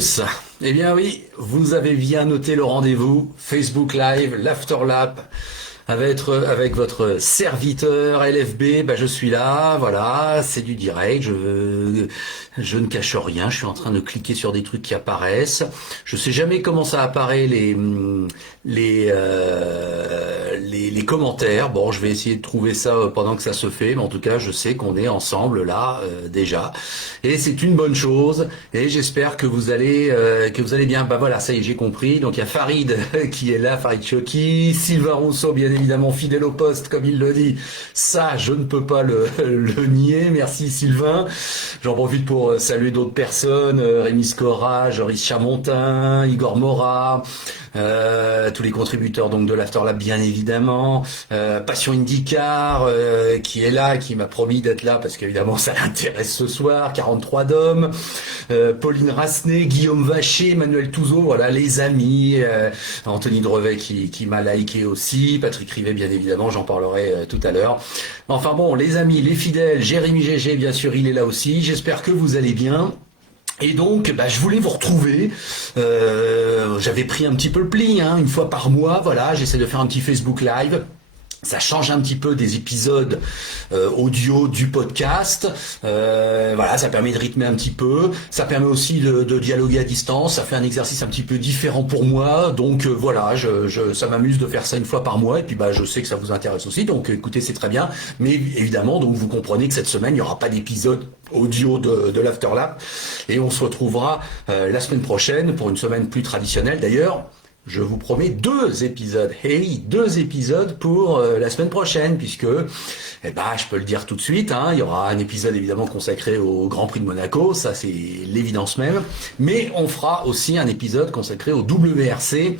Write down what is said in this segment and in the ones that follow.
tous. Eh bien oui, vous avez bien noté le rendez-vous, Facebook Live, l'Afterlap, avec votre serviteur LFB, je suis là, voilà, c'est du direct, je ne cache rien, je suis en train de cliquer sur des trucs qui apparaissent. Je sais jamais comment ça apparaît les commentaires. Bon, je vais essayer de trouver ça pendant que ça se fait, mais en tout cas, je sais qu'on est ensemble là déjà, et c'est une bonne chose. Et j'espère que vous allez bien. Bah voilà, ça y est, j'ai compris. Donc il y a Farid qui est là, Farid Choki, Sylvain Rousseau, bien évidemment fidèle au poste, comme il le dit. Ça, je ne peux pas le nier. Merci Sylvain. J'en profite pour saluer d'autres personnes, Rémi Scora, Joris Chamontin, Igor Mora, tous les contributeurs donc de l'Afterlab bien évidemment, Passion IndyCar qui est là, qui m'a promis d'être là parce qu'évidemment ça l'intéresse ce soir, 43 d'hommes, Pauline Rassenet, Guillaume Vacher, Manuel Touzeau, voilà les amis, Anthony Drevet qui m'a liké aussi, Patrick Rivet bien évidemment, j'en parlerai tout à l'heure. Enfin bon, les amis, les fidèles, Jérémy GG bien sûr il est là aussi, j'espère que vous allez bien. Et donc, je voulais vous retrouver. J'avais pris un petit peu le pli, une fois par mois. Voilà, j'essaie de faire un petit Facebook Live. Ça change un petit peu des épisodes audio du podcast. Voilà, ça permet de rythmer un petit peu. Ça permet aussi de dialoguer à distance. Ça fait un exercice un petit peu différent pour moi. Donc voilà, ça m'amuse de faire ça une fois par mois. Et puis je sais que ça vous intéresse aussi. Donc écoutez, c'est très bien. Mais évidemment, donc vous comprenez que cette semaine, il n'y aura pas d'épisode audio de l'Afterlap. Et on se retrouvera la semaine prochaine pour une semaine plus traditionnelle. D'ailleurs, je vous promets 2 épisodes. Hey, 2 épisodes pour la semaine prochaine, puisque, je peux le dire tout de suite, il y aura un épisode évidemment consacré au Grand Prix de Monaco, ça c'est l'évidence même, mais on fera aussi un épisode consacré au WRC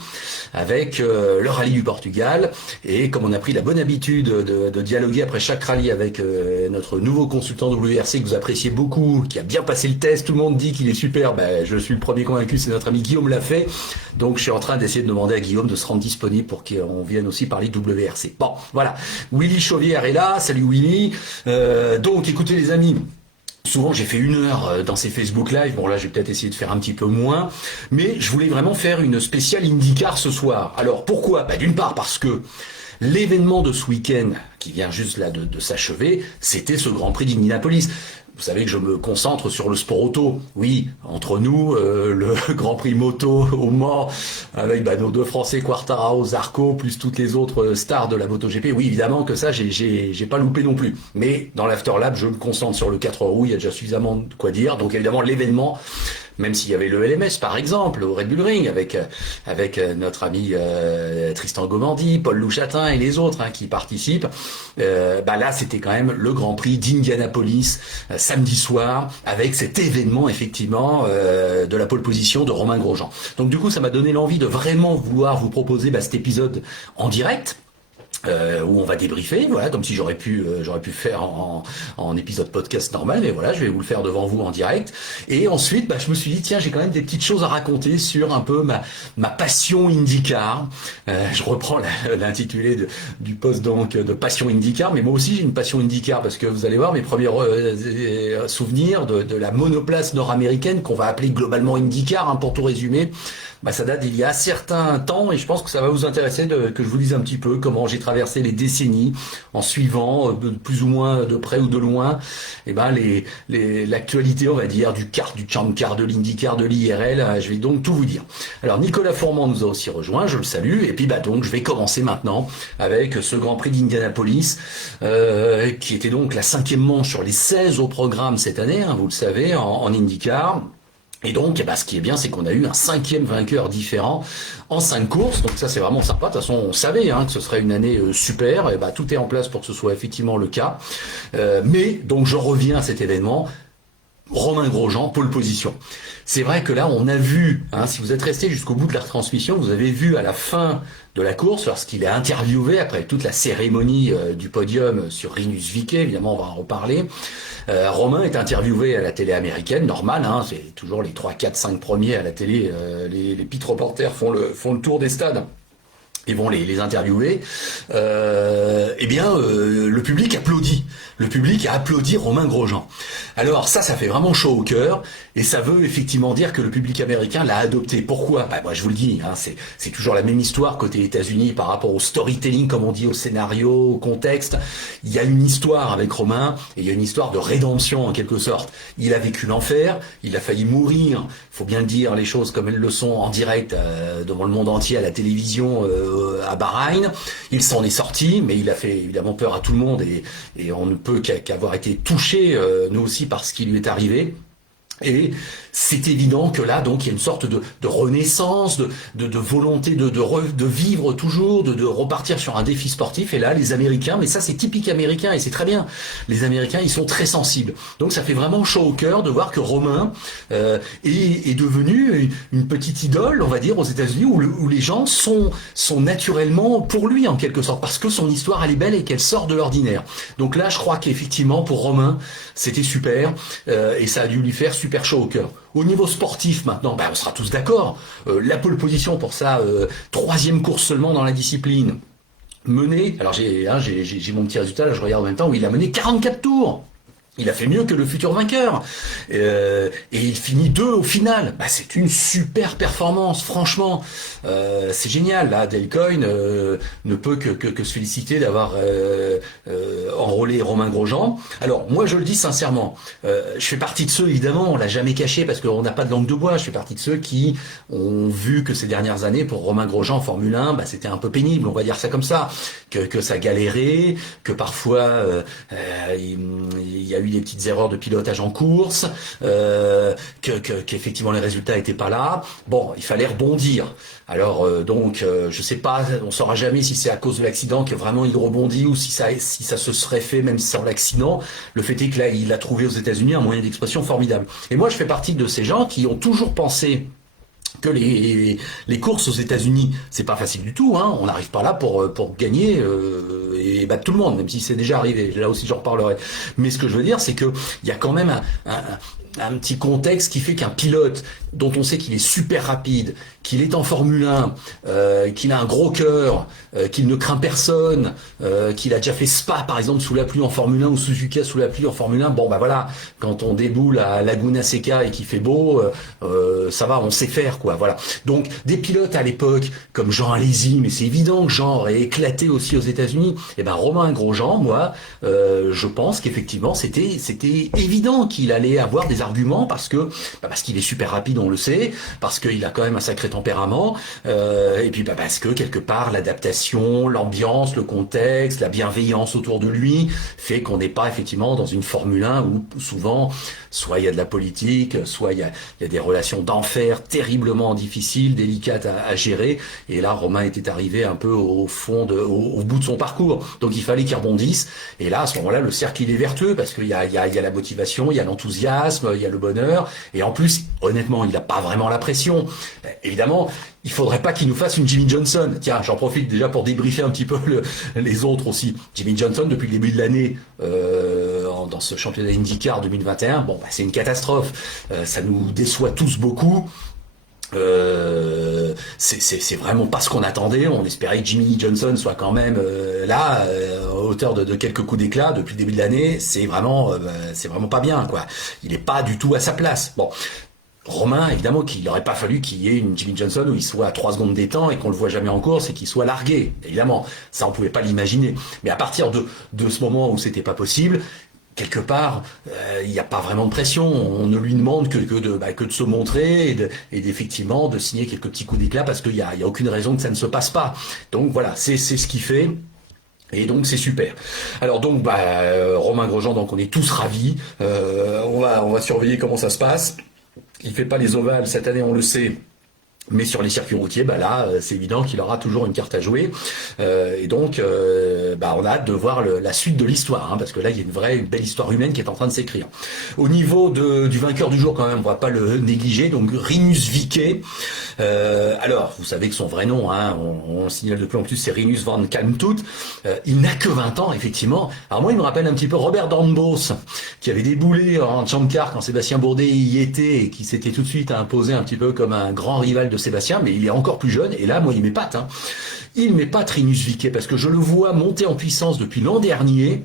avec le rallye du Portugal, et comme on a pris la bonne habitude de dialoguer après chaque rallye avec notre nouveau consultant WRC que vous appréciez beaucoup, qui a bien passé le test, tout le monde dit qu'il est super, je suis le premier convaincu, c'est notre ami Guillaume Lafay, donc je suis en train d'essayer de demander à Guillaume de se rendre disponible pour qu'on vienne aussi parler WRC. Bon, voilà. Willy Chauvière est là. Salut Willy. Donc, écoutez les amis. Souvent, j'ai fait 1 heure dans ces Facebook Live. Bon, là, je vais peut-être essayer de faire un petit peu moins. Mais je voulais vraiment faire une spéciale IndyCar ce soir. Alors, pourquoi ? D'une part, parce que l'événement de ce week-end, qui vient juste là de s'achever, c'était ce Grand Prix d'Indianapolis. Vous savez que je me concentre sur le sport auto. Oui, entre nous, le Grand Prix moto au Mans, avec nos 2 Français, Quartararo, Zarco, plus toutes les autres stars de la MotoGP. Oui, évidemment que ça, j'ai pas loupé non plus. Mais dans l'Afterlab, je me concentre sur le 4 roues, il y a déjà suffisamment de quoi dire. Donc évidemment, l'événement, même s'il y avait le LMS par exemple, au Red Bull Ring, avec notre ami Tristan Gomandi, Paul Louchatin et les autres qui participent, là c'était quand même le Grand Prix d'Indianapolis, samedi soir, avec cet événement effectivement de la pole position de Romain Grosjean. Donc du coup ça m'a donné l'envie de vraiment vouloir vous proposer cet épisode en direct, où on va débriefer, voilà, comme si j'aurais pu faire en épisode podcast normal, mais voilà, je vais vous le faire devant vous en direct. Et ensuite, je me suis dit, tiens, j'ai quand même des petites choses à raconter sur un peu ma passion IndyCar. Je reprends l'intitulé du post donc de passion IndyCar, mais moi aussi j'ai une passion IndyCar parce que vous allez voir mes premiers souvenirs de la monoplace nord-américaine qu'on va appeler globalement IndyCar, pour tout résumer. Ça date d'il y a certains temps et je pense que ça va vous intéresser que je vous dise un petit peu comment j'ai traversé les décennies en suivant plus ou moins de près ou de loin l'actualité, on va dire, du kart, du champ car, de l'IndyCar, de l'IRL. Je vais donc tout vous dire. Alors Nicolas Fourment nous a aussi rejoint, je le salue, et puis donc je vais commencer maintenant avec ce Grand Prix d'Indianapolis qui était donc la 5e manche sur les 16 au programme cette année, vous le savez, en IndyCar. Et donc, ce qui est bien, c'est qu'on a eu un 5e vainqueur différent en 5 courses. Donc ça, c'est vraiment sympa. De toute façon, on savait que ce serait une année super. Et tout est en place pour que ce soit effectivement le cas. Mais donc, je reviens à cet événement. Romain Grosjean, pole position. C'est vrai que là, on a vu, si vous êtes resté jusqu'au bout de la retransmission, vous avez vu à la fin de la course, lorsqu'il est interviewé après toute la cérémonie du podium sur Rinus VeeKay, évidemment, on va en reparler. Romain est interviewé à la télé américaine, normal, c'est toujours les 3, 4, 5 premiers à la télé, les pit reporters font le tour des stades. ils vont les interviewer, le public applaudit. Le public a applaudi Romain Grosjean. Alors ça fait vraiment chaud au cœur, et ça veut effectivement dire que le public américain l'a adopté. Pourquoi? Moi je vous le dis, hein, c'est toujours la même histoire côté États-Unis par rapport au storytelling, comme on dit, au scénario, au contexte. Il y a une histoire avec Romain, et il y a une histoire de rédemption en quelque sorte. Il a vécu l'enfer, il a failli mourir, faut bien le dire, les choses comme elles le sont en direct devant le monde entier à la télévision à Bahreïn. Il s'en est sorti, mais il a fait évidemment peur à tout le monde, et on ne peut qu'avoir été touché, nous aussi, par ce qui lui est arrivé. Et c'est évident que là, donc, il y a une sorte de renaissance, de volonté de vivre toujours, de repartir sur un défi sportif. Et là, les Américains, mais ça c'est typique américain et c'est très bien, les Américains, ils sont très sensibles. Donc ça fait vraiment chaud au cœur de voir que Romain est devenu une petite idole, on va dire, aux États-Unis, où les gens sont naturellement pour lui, en quelque sorte, parce que son histoire, elle est belle et qu'elle sort de l'ordinaire. Donc là, je crois qu'effectivement, pour Romain, c'était super, et ça a dû lui faire super chaud au cœur. Au niveau sportif maintenant, on sera tous d'accord. La pole position pour sa troisième course seulement dans la discipline. Mené, alors j'ai mon petit résultat, là, je regarde en même temps, où il a mené 44 tours. Il a fait mieux que le futur vainqueur. Et il finit 2 au final. C'est une super performance, franchement. C'est génial. Là, Dale Coyne ne peut que se féliciter d'avoir enrôlé Romain Grosjean. Alors, moi, je le dis sincèrement. Je fais partie de ceux, évidemment, on l'a jamais caché parce qu'on n'a pas de langue de bois. Je fais partie de ceux qui ont vu que ces dernières années, pour Romain Grosjean en Formule 1, c'était un peu pénible, on va dire ça comme ça. Que ça galérait, que parfois il y a eu des petites erreurs de pilotage en course, qu'effectivement les résultats étaient pas là. Bon, il fallait rebondir. Alors je sais pas, on saura jamais si c'est à cause de l'accident que vraiment il rebondit ou si ça se serait fait même sans l'accident. Le fait est que là, il a trouvé aux États-Unis un moyen d'expression formidable. Et moi, je fais partie de ces gens qui ont toujours pensé que les courses aux États-Unis, c'est pas facile du tout, hein. On n'arrive pas là pour gagner et battre tout le monde, même si c'est déjà arrivé. Là aussi, j'en reparlerai. Mais ce que je veux dire, c'est que il y a quand même un petit contexte qui fait qu'un pilote dont on sait qu'il est super rapide, qu'il est en Formule 1, qu'il a un gros cœur, qu'il ne craint personne, qu'il a déjà fait Spa par exemple sous la pluie en Formule 1 ou Suzuka sous la pluie en Formule 1, voilà, quand on déboule à Laguna Seca et qu'il fait beau, ça va, on sait faire quoi, voilà. Donc des pilotes à l'époque comme Jean Alesi, mais c'est évident que Jean aurait éclaté aussi aux États-Unis, et Romain Grosjean, moi, je pense qu'effectivement c'était évident qu'il allait avoir des arguments parce qu'il est super rapide, on le sait, parce qu'il a quand même un sacré tempérament, et puis parce que quelque part l'adaptation, l'ambiance, le contexte, la bienveillance autour de lui fait qu'on n'est pas effectivement dans une Formule 1 où souvent soit il y a de la politique, soit il y a des relations d'enfer terriblement difficiles, délicates à gérer, et là Romain était arrivé un peu au bout de son parcours, donc il fallait qu'il rebondisse, et là à ce moment-là le cercle il est vertueux parce qu'il y a la motivation, il y a l'enthousiasme, il y a le bonheur, et en plus honnêtement il n'a pas vraiment la pression. Évidemment, il faudrait pas qu'il nous fasse une Jimmy Johnson. Tiens, j'en profite déjà pour débriefer un petit peu les autres aussi. Jimmy Johnson, depuis le début de l'année, dans ce championnat IndyCar 2021, c'est une catastrophe. Ça nous déçoit tous beaucoup. C'est vraiment pas ce qu'on attendait. On espérait que Jimmy Johnson soit quand même là, à hauteur de quelques coups d'éclat depuis le début de l'année. C'est vraiment pas bien, quoi. Il est pas du tout à sa place. Bon. Romain, évidemment, qu'il n'aurait pas fallu qu'il y ait une Jimmy Johnson où il soit à 3 secondes des temps et qu'on le voit jamais en course et qu'il soit largué. Évidemment, ça on pouvait pas l'imaginer. Mais à partir de ce moment où c'était pas possible, quelque part, il n'y a pas vraiment de pression. On ne lui demande que de se montrer et d'effectivement de signer quelques petits coups d'éclat parce qu'il y a aucune raison que ça ne se passe pas. Donc voilà, c'est ce qu'il fait. Et donc c'est super. Alors donc Romain Grosjean, donc on est tous ravis. On va surveiller comment ça se passe. Il fait pas les ovales cette année, on le sait. Mais sur les circuits routiers, là, c'est évident qu'il aura toujours une carte à jouer. Et donc, on a hâte de voir la suite de l'histoire, hein, parce que là, il y a une belle histoire humaine qui est en train de s'écrire. Au niveau du vainqueur du jour, quand même, on va pas le négliger. Donc, Rinus VeeKay. Alors, vous savez que son vrai nom, hein, on signale de plus en plus, c'est Rinus van Kalmthout. Il n'a que 20 ans, effectivement. Alors moi, il me rappelle un petit peu Robert Dornbos, qui avait déboulé en Champ Car quand Sébastien Bourdet y était et qui s'était tout de suite imposé un petit peu comme un grand rival de Sébastien, mais il est encore plus jeune. Et là, moi, il m'épate. Hein. Il m'épate Rinus VeeKay parce que je le vois monter en puissance depuis l'an dernier.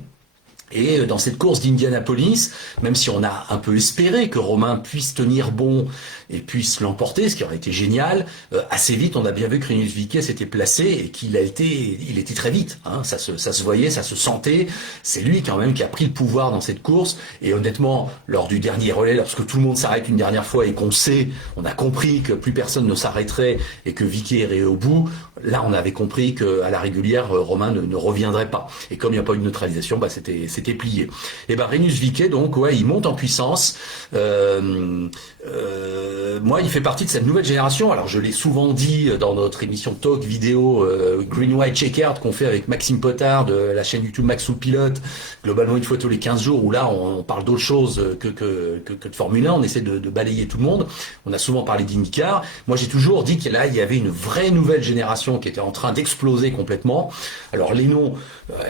Et dans cette course d'Indianapolis, même si on a un peu espéré que Romain puisse tenir bon et puisse l'emporter, ce qui aurait été génial, assez vite on a bien vu que Rinus VeeKay s'était placé et il était très vite. Hein, ça se voyait, ça se sentait. C'est lui quand même qui a pris le pouvoir dans cette course. Et honnêtement, lors du dernier relais, lorsque tout le monde s'arrête une dernière fois et on a compris que plus personne ne s'arrêterait et que VeeKay irait au bout, là on avait compris qu'à la régulière, Romain ne reviendrait pas. Et comme il n'y a pas eu de neutralisation, c'était plié. Et Rinus VeeKay, donc, ouais, il monte en puissance. Moi, il fait partie de cette nouvelle génération. Alors, je l'ai souvent dit dans notre émission talk vidéo Green White Checkered qu'on fait avec Maxime Potard de la chaîne YouTube Max ou Pilote. Globalement, une fois tous les 15 jours, où là, on parle d'autre chose que de Formule 1. On essaie de balayer tout le monde. On a souvent parlé d'IndyCar. Moi, j'ai toujours dit que là, il y avait une vraie nouvelle génération qui était en train d'exploser complètement. Alors, les noms,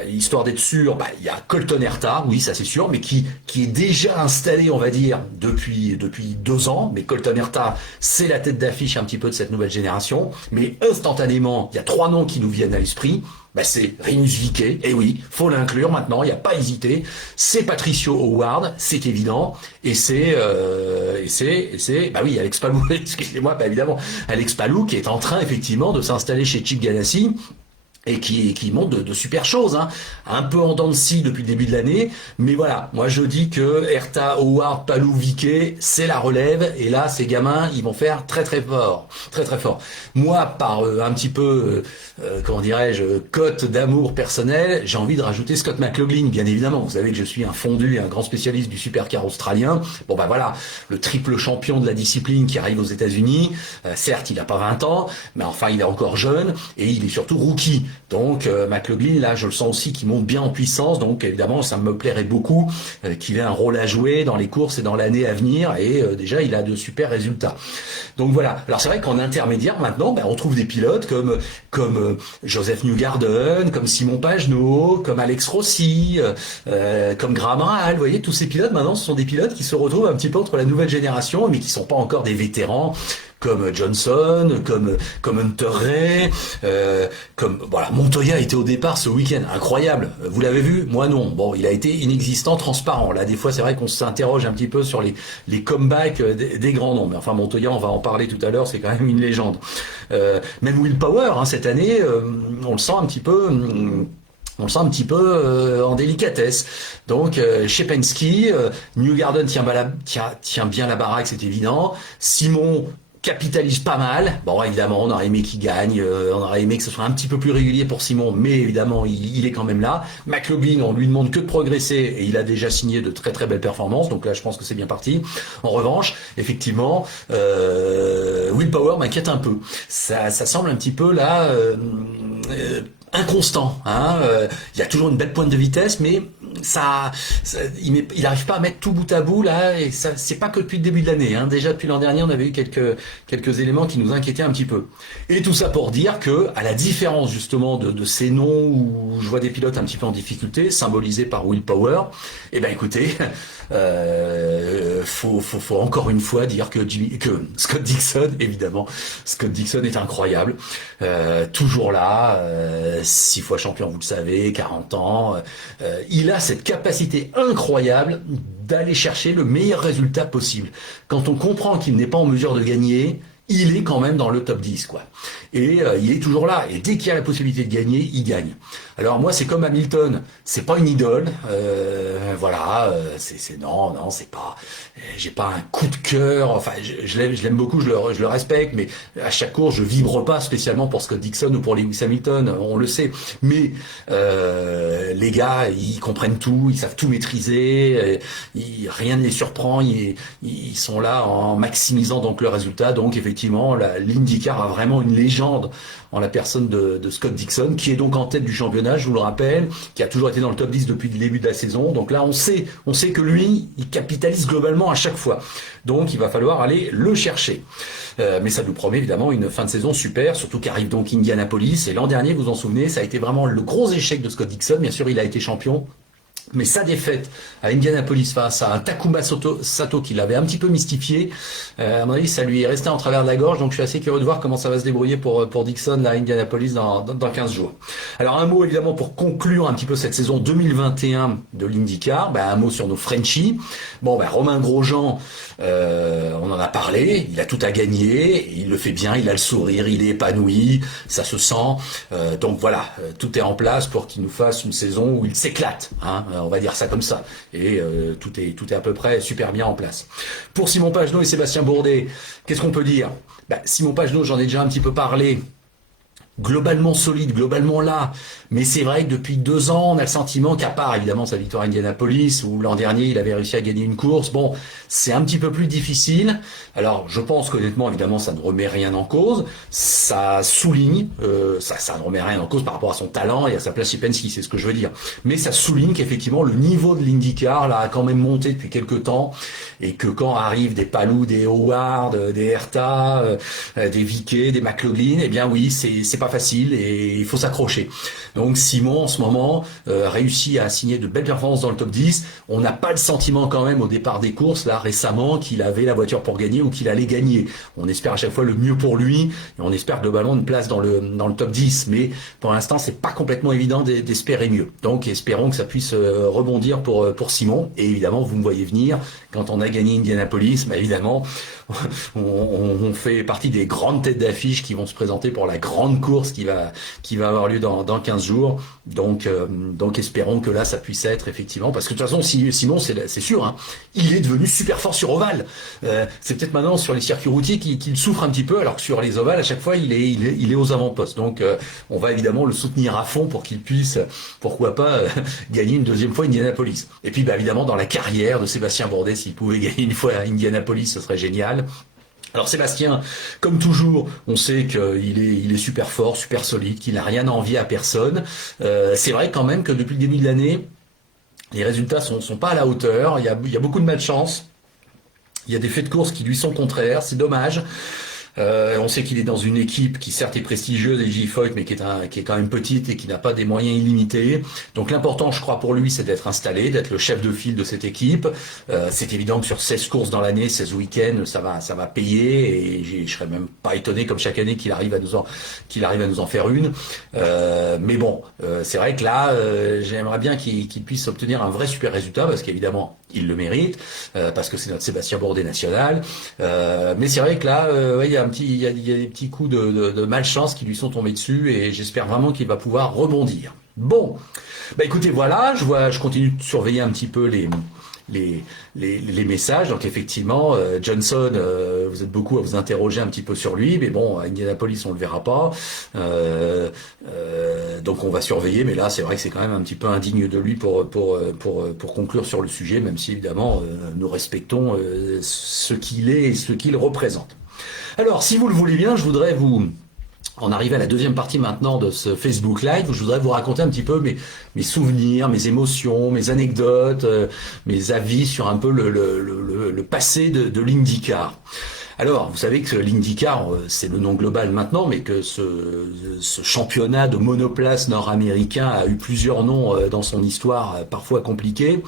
histoire d'être sûr, il y a Colton Herta, oui, ça c'est sûr, mais qui est déjà installé, on va dire, depuis 2 ans. Mais Colton Herta, c'est la tête d'affiche un petit peu de cette nouvelle génération. Mais instantanément, il y a 3 noms qui nous viennent à l'esprit. C'est Rinus VeeKay, et oui, faut l'inclure maintenant, il n'y a pas hésité. C'est Patricio Howard, c'est évident, et c'est Alex Palou, excusez-moi, évidemment, Alex Palou qui est en train effectivement de s'installer chez Chip Ganassi. Et qui monte de super choses, hein. Un peu en dents de scie depuis le début de l'année, mais voilà, moi je dis que Herta, Howard, Palou, VeeKay, c'est la relève, et là ces gamins, ils vont faire très très fort, très très fort. Moi, par un petit peu, comment dirais-je, cote d'amour personnel, j'ai envie de rajouter Scott McLaughlin, bien évidemment. Vous savez que je suis un fondu et un grand spécialiste du supercar australien. Bon voilà, le triple champion de la discipline qui arrive aux États-Unis. Certes, il n'a pas 20 ans, mais enfin il est encore jeune et il est surtout rookie. Donc McLaughlin, là, je le sens aussi qu'il monte bien en puissance. Donc évidemment, ça me plairait beaucoup qu'il ait un rôle à jouer dans les courses et dans l'année à venir. Et déjà, il a de super résultats. Donc voilà. Alors c'est vrai qu'en intermédiaire, maintenant, on trouve des pilotes comme Joseph Newgarden, comme Simon Pagenaud, comme Alex Rossi, comme Graham Rahal. Vous voyez, tous ces pilotes, maintenant, ce sont des pilotes qui se retrouvent un petit peu entre la nouvelle génération, mais qui sont pas encore des vétérans. Comme Johnson, comme Hunter Ray, comme voilà, Montoya était au départ ce week-end, incroyable. Vous l'avez vu? Moi non. Bon, il a été inexistant, transparent. Là, des fois, c'est vrai qu'on s'interroge un petit peu sur les comebacks des grands noms. Mais enfin, Montoya, on va en parler tout à l'heure, c'est quand même une légende. Même Will Power, hein, cette année, on le sent un petit peu. On le sent un petit peu en délicatesse. Donc chez Penske, Newgarden tient bien la baraque, c'est évident. Simon capitalise pas mal. Bon, évidemment, on aurait aimé qu'il gagne, on aurait aimé que ce soit un petit peu plus régulier pour Simon, mais évidemment, il est quand même là. McLaughlin, on lui demande que de progresser et il a déjà signé de très très belles performances, donc là, je pense que c'est bien parti. En revanche, effectivement, Will Power m'inquiète un peu. Ça semble un petit peu là inconstant. Hein. Il y a toujours une belle pointe de vitesse, mais il n'arrive pas à mettre tout bout à bout là, et ça, c'est pas que depuis le début de l'année. Hein. Déjà depuis l'an dernier, on avait eu quelques éléments qui nous inquiétaient un petit peu. Et tout ça pour dire que, à la différence justement de ces noms où je vois des pilotes un petit peu en difficulté, symbolisés par Will Power, écoutez, faut encore une fois dire que Scott Dixon, évidemment, Scott Dixon est incroyable, toujours là, 6 fois champion, vous le savez, 40 ans, il a cette capacité incroyable d'aller chercher le meilleur résultat possible. Quand on comprend qu'il n'est pas en mesure de gagner, il est quand même dans le top 10, quoi. Et il est toujours là. Et dès qu'il y a la possibilité de gagner, il gagne. Alors moi, c'est comme Hamilton. C'est pas une idole. Voilà. Non, c'est pas. J'ai pas un coup de cœur. Enfin, je l'aime beaucoup, je le respecte. Mais à chaque course, je vibre pas spécialement pour Scott Dixon ou pour Lewis Hamilton. On le sait. Mais les gars, ils comprennent tout. Ils savent tout maîtriser. Rien ne les surprend. Ils sont là en maximisant donc le résultat. Donc effectivement, effectivement, l'IndyCar a vraiment une légende en la personne de Scott Dixon, qui est donc en tête du championnat, je vous le rappelle, qui a toujours été dans le top 10 depuis le début de la saison. Donc là, on sait que lui, il capitalise globalement à chaque fois. Donc il va falloir aller le chercher. Mais ça nous promet évidemment une fin de saison super, surtout qu'arrive donc Indianapolis. Et l'an dernier, vous vous en souvenez, ça a été vraiment le gros échec de Scott Dixon. Bien sûr, il a été champion. Mais sa défaite à Indianapolis face à un Takuma Sato qui l'avait un petit peu mystifié, à mon avis, ça lui est resté en travers de la gorge. Donc je suis assez curieux de voir comment ça va se débrouiller pour Dixon là, à Indianapolis dans 15 jours. Alors un mot évidemment pour conclure un petit peu cette saison 2021 de l'IndyCar, un mot sur nos Frenchies. Bon, Romain Grosjean, on en a parlé, il a tout à gagner, il le fait bien, il a le sourire, il est épanoui, ça se sent. Donc voilà, tout est en place pour qu'il nous fasse une saison où il s'éclate, hein. On va dire ça comme ça. Et tout est à peu près super bien en place. Pour Simon Pagenaud et Sébastien Bourdet, qu'est-ce qu'on peut dire? Simon Pagenaud, j'en ai déjà un petit peu parlé. Globalement solide, globalement là. Mais c'est vrai que depuis 2 ans, on a le sentiment qu'à part évidemment sa victoire à Indianapolis, où l'an dernier il avait réussi à gagner une course, bon, c'est un petit peu plus difficile. Alors je pense qu'honnêtement, évidemment, ça ne remet rien en cause. Ça souligne, ça ne remet rien en cause par rapport à son talent et à sa place chez Penske, c'est ce que je veux dire. Mais ça souligne qu'effectivement le niveau de l'IndyCar là a quand même monté depuis quelques temps et que quand arrivent des Palou, des Howard, des Herta, des Viquet, des McLaughlin, eh bien oui, c'est pas facile et il faut s'accrocher. Donc Simon en ce moment réussit à signer de belles performances dans le top 10. On n'a pas le sentiment quand même au départ des courses là récemment qu'il avait la voiture pour gagner ou qu'il allait gagner. On espère à chaque fois le mieux pour lui et on espère globalement une place dans le top 10, mais pour l'instant c'est pas complètement évident d'espérer mieux. Donc espérons que ça puisse rebondir pour Simon. Et évidemment vous me voyez venir, quand on a gagné Indianapolis, évidemment on fait partie des grandes têtes d'affiche qui vont se présenter pour la grande course qui va avoir lieu dans 15 jours. Donc espérons que là ça puisse être effectivement, parce que de toute façon Simon c'est sûr, hein, il est devenu super fort sur ovale. C'est peut-être maintenant sur les circuits routiers qu'il souffre un petit peu, alors que sur les ovales à chaque fois il est aux avant-postes. Donc on va évidemment le soutenir à fond pour qu'il puisse, pourquoi pas, gagner une deuxième fois Indianapolis. Et puis évidemment dans la carrière de Sébastien Bourdet, s'il pouvait gagner une fois à Indianapolis, ce serait génial. Alors Sébastien, comme toujours, on sait qu'il est super fort, super solide, qu'il n'a rien à envier à personne. C'est vrai quand même que depuis le début de l'année, les résultats sont pas à la hauteur. Il y a beaucoup de malchance. Il y a des faits de course qui lui sont contraires. C'est dommage. On sait qu'il est dans une équipe qui certes est prestigieuse, les J-Foyt, mais qui est quand même petite et qui n'a pas des moyens illimités. Donc l'important, je crois, pour lui, c'est d'être installé, d'être le chef de file de cette équipe. C'est évident que sur 16 courses dans l'année, 16 week-ends, ça va payer, et je serais même pas étonné comme chaque année qu'il arrive à nous en faire une. Mais bon, c'est vrai que là, j'aimerais bien qu'il puisse obtenir un vrai super résultat, parce qu'évidemment, il le mérite, parce que c'est notre Sébastien Bourdet national. Mais c'est vrai que là, il y a des petits coups de malchance qui lui sont tombés dessus, et j'espère vraiment qu'il va pouvoir rebondir. Bon, écoutez, voilà, je continue de surveiller un petit peu les messages. Donc effectivement, Johnson, vous êtes beaucoup à vous interroger un petit peu sur lui, mais bon, à Indianapolis on le verra pas. Donc on va surveiller, mais là c'est vrai que c'est quand même un petit peu indigne de lui pour conclure sur le sujet, même si évidemment nous respectons ce qu'il est et ce qu'il représente. Alors si vous le voulez bien, je voudrais en arriver à la deuxième partie maintenant de ce Facebook Live, où je voudrais vous raconter un petit peu mes souvenirs, mes émotions, mes anecdotes, mes avis sur un peu le passé de l'IndyCar. Alors, vous savez que l'IndyCar, c'est le nom global maintenant, mais que ce championnat de monoplace nord-américain a eu plusieurs noms dans son histoire, parfois compliquée.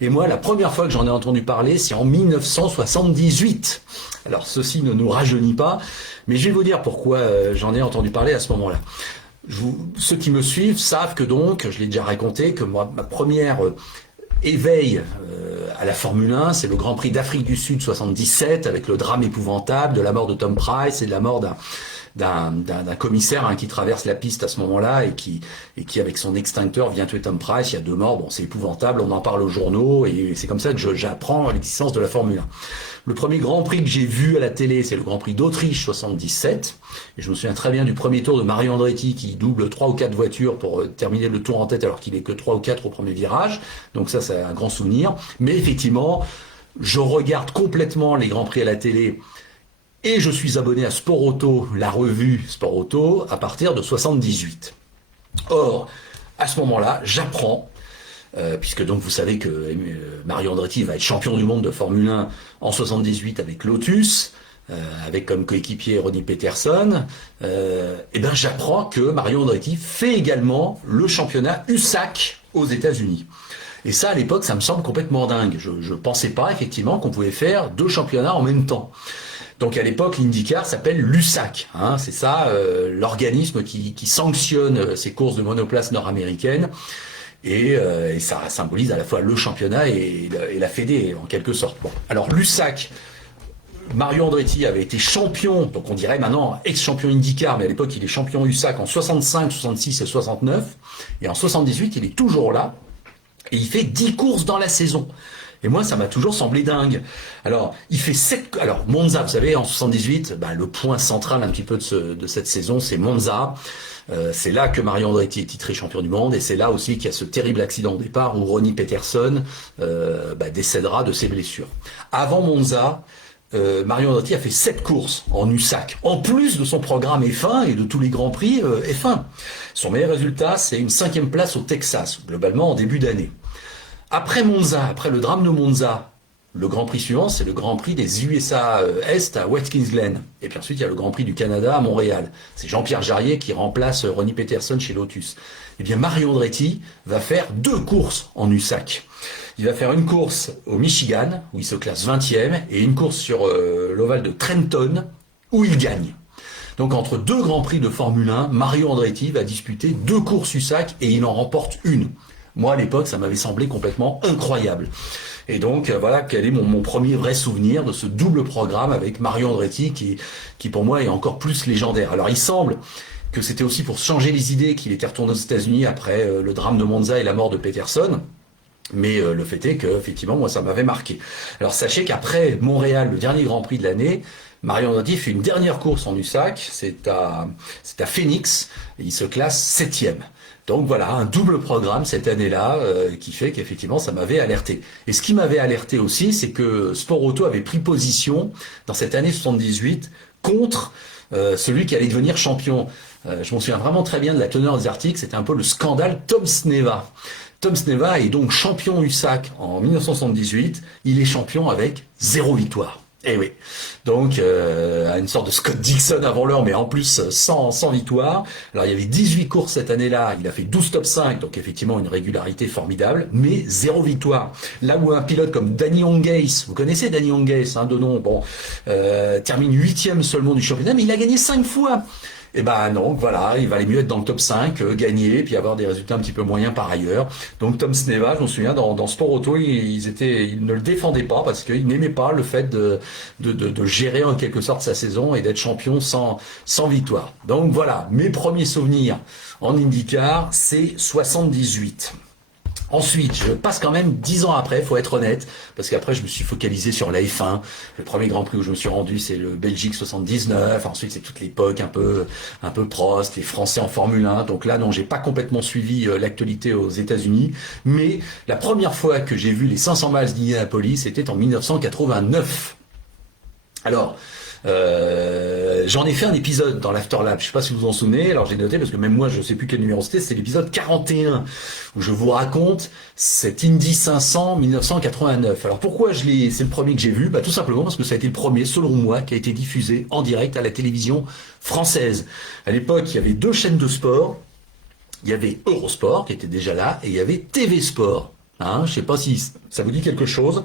Et moi, la première fois que j'en ai entendu parler, c'est en 1978. Alors, ceci ne nous rajeunit pas, mais je vais vous dire pourquoi j'en ai entendu parler à ce moment-là. Ceux qui me suivent savent que donc, je l'ai déjà raconté, que moi, ma première éveil à la Formule 1, c'est le Grand Prix d'Afrique du Sud 77, avec le drame épouvantable de la mort de Tom Price et de la mort d'un commissaire qui traverse la piste à ce moment-là et qui avec son extincteur vient tuer Tom Price. Il y a 2 morts, bon c'est épouvantable, on en parle aux journaux et c'est comme ça que j'apprends l'existence de la Formule 1. Le premier Grand Prix que j'ai vu à la télé, c'est le Grand Prix d'Autriche 77, et je me souviens très bien du premier tour de Mario Andretti qui double 3 ou 4 voitures pour terminer le tour en tête alors qu'il est que 3 ou 4 au premier virage. Donc ça c'est un grand souvenir. Mais effectivement, je regarde complètement les Grands Prix à la télé Et je suis abonné à Sport Auto, la revue Sport Auto, à partir de 78. Or, à ce moment-là, j'apprends, puisque donc vous savez que Mario Andretti va être champion du monde de Formule 1 en 78 avec Lotus, avec comme coéquipier Ronnie Peterson, et ben j'apprends que Mario Andretti fait également le championnat USAC aux États-Unis. Et ça, à l'époque, ça me semble complètement dingue. Je pensais pas effectivement qu'on pouvait faire 2 championnats en même temps. Donc à l'époque, l'IndyCar s'appelle l'USAC. Hein, c'est ça, l'organisme qui sanctionne ces courses de monoplace nord-américaines. Et ça symbolise à la fois le championnat et la fédé, en quelque sorte. Bon. Alors l'USAC, Mario Andretti avait été champion, donc on dirait maintenant ex-champion IndyCar, mais à l'époque il est champion USAC en 65, 66 et 69. Et en 78, il est toujours là. Et il fait 10 courses dans la saison. Et moi, ça m'a toujours semblé dingue. Alors, il fait 7... Alors, Monza, vous savez, en 78, le point central un petit peu de cette saison, c'est Monza. C'est là que Mario Andretti est titré champion du monde. Et c'est là aussi qu'il y a ce terrible accident au départ où Ronnie Peterson décédera de ses blessures. Avant Monza, Mario Andretti a fait 7 courses en USAC, en plus de son programme F1 et de tous les grands prix F1. Son meilleur résultat, c'est une 5e place au Texas, globalement en début d'année. Après Monza, après le drame de Monza, le Grand Prix suivant, c'est le Grand Prix des USA Est à Watkins Glen. Et puis ensuite, il y a le Grand Prix du Canada à Montréal. C'est Jean-Pierre Jarier qui remplace Ronnie Peterson chez Lotus. Eh bien, Mario Andretti va faire 2 courses en USAC. Il va faire une course au Michigan, où il se classe 20e, et une course sur l'ovale de Trenton, où il gagne. Donc entre 2 Grands Prix de Formule 1, Mario Andretti va disputer 2 courses USAC et il en remporte une. Moi, à l'époque, ça m'avait semblé complètement incroyable. Et donc, voilà quel est mon premier vrai souvenir de ce double programme avec Mario Andretti qui, pour moi, est encore plus légendaire. Alors, il semble que c'était aussi pour changer les idées qu'il était retourné aux États-Unis après le drame de Monza et la mort de Peterson. Mais le fait est que, effectivement, moi, ça m'avait marqué. Alors, sachez qu'après Montréal, le dernier Grand Prix de l'année, Mario Andretti fait une dernière course en USAC. C'est à Phoenix. Et il se classe 7e. Donc voilà, un double programme cette année-là qui fait qu'effectivement ça m'avait alerté. Et ce qui m'avait alerté aussi, c'est que Sport Auto avait pris position dans cette année 78 contre celui qui allait devenir champion. Je m'en souviens vraiment très bien de la teneur des articles, c'était un peu le scandale Tom Sneva. Tom Sneva est donc champion USAC en 1978, il est champion avec 0 victoire. Eh oui, donc une sorte de Scott Dixon avant l'heure, mais en plus sans victoire. Alors il y avait 18 courses cette année-là, il a fait 12 top 5, donc effectivement une régularité formidable, mais 0 victoire. Là où un pilote comme Danny Hongais, vous connaissez Danny Hongais, de nom, bon, termine 8e seulement du championnat, mais il a gagné 5 fois. Et ben non, voilà, il valait mieux être dans le top 5, gagner, puis avoir des résultats un petit peu moyens par ailleurs. Donc Tom Sneva, je me souviens, dans Sport Auto, ils ne le défendaient pas parce qu'ils n'aimaient pas le fait de gérer en quelque sorte sa saison et d'être champion sans victoire. Donc voilà, mes premiers souvenirs en IndyCar, c'est 78. Ensuite, je passe quand même 10 ans après, faut être honnête, parce qu'après je me suis focalisé sur la F1. Le premier Grand Prix où je me suis rendu, c'est le Belgique 79. Ensuite, c'est toute l'époque un peu Prost, les Français en Formule 1. Donc là, non, j'ai pas complètement suivi l'actualité aux États-Unis, mais la première fois que j'ai vu les 500 miles d'Indianapolis, c'était en 1989. Alors, j'en ai fait un épisode dans l'Afterlab, je sais pas si vous vous en souvenez, alors j'ai noté parce que même moi je sais plus quel numéro c'était l'épisode 41 où je vous raconte cet Indy 500 1989. Alors pourquoi c'est le premier que j'ai vu? Tout simplement parce que ça a été le premier, selon moi, qui a été diffusé en direct à la télévision française. À l'époque, il y avait 2 chaînes de sport, il y avait Eurosport qui était déjà là et il y avait TV Sport. Je sais pas si ça vous dit quelque chose.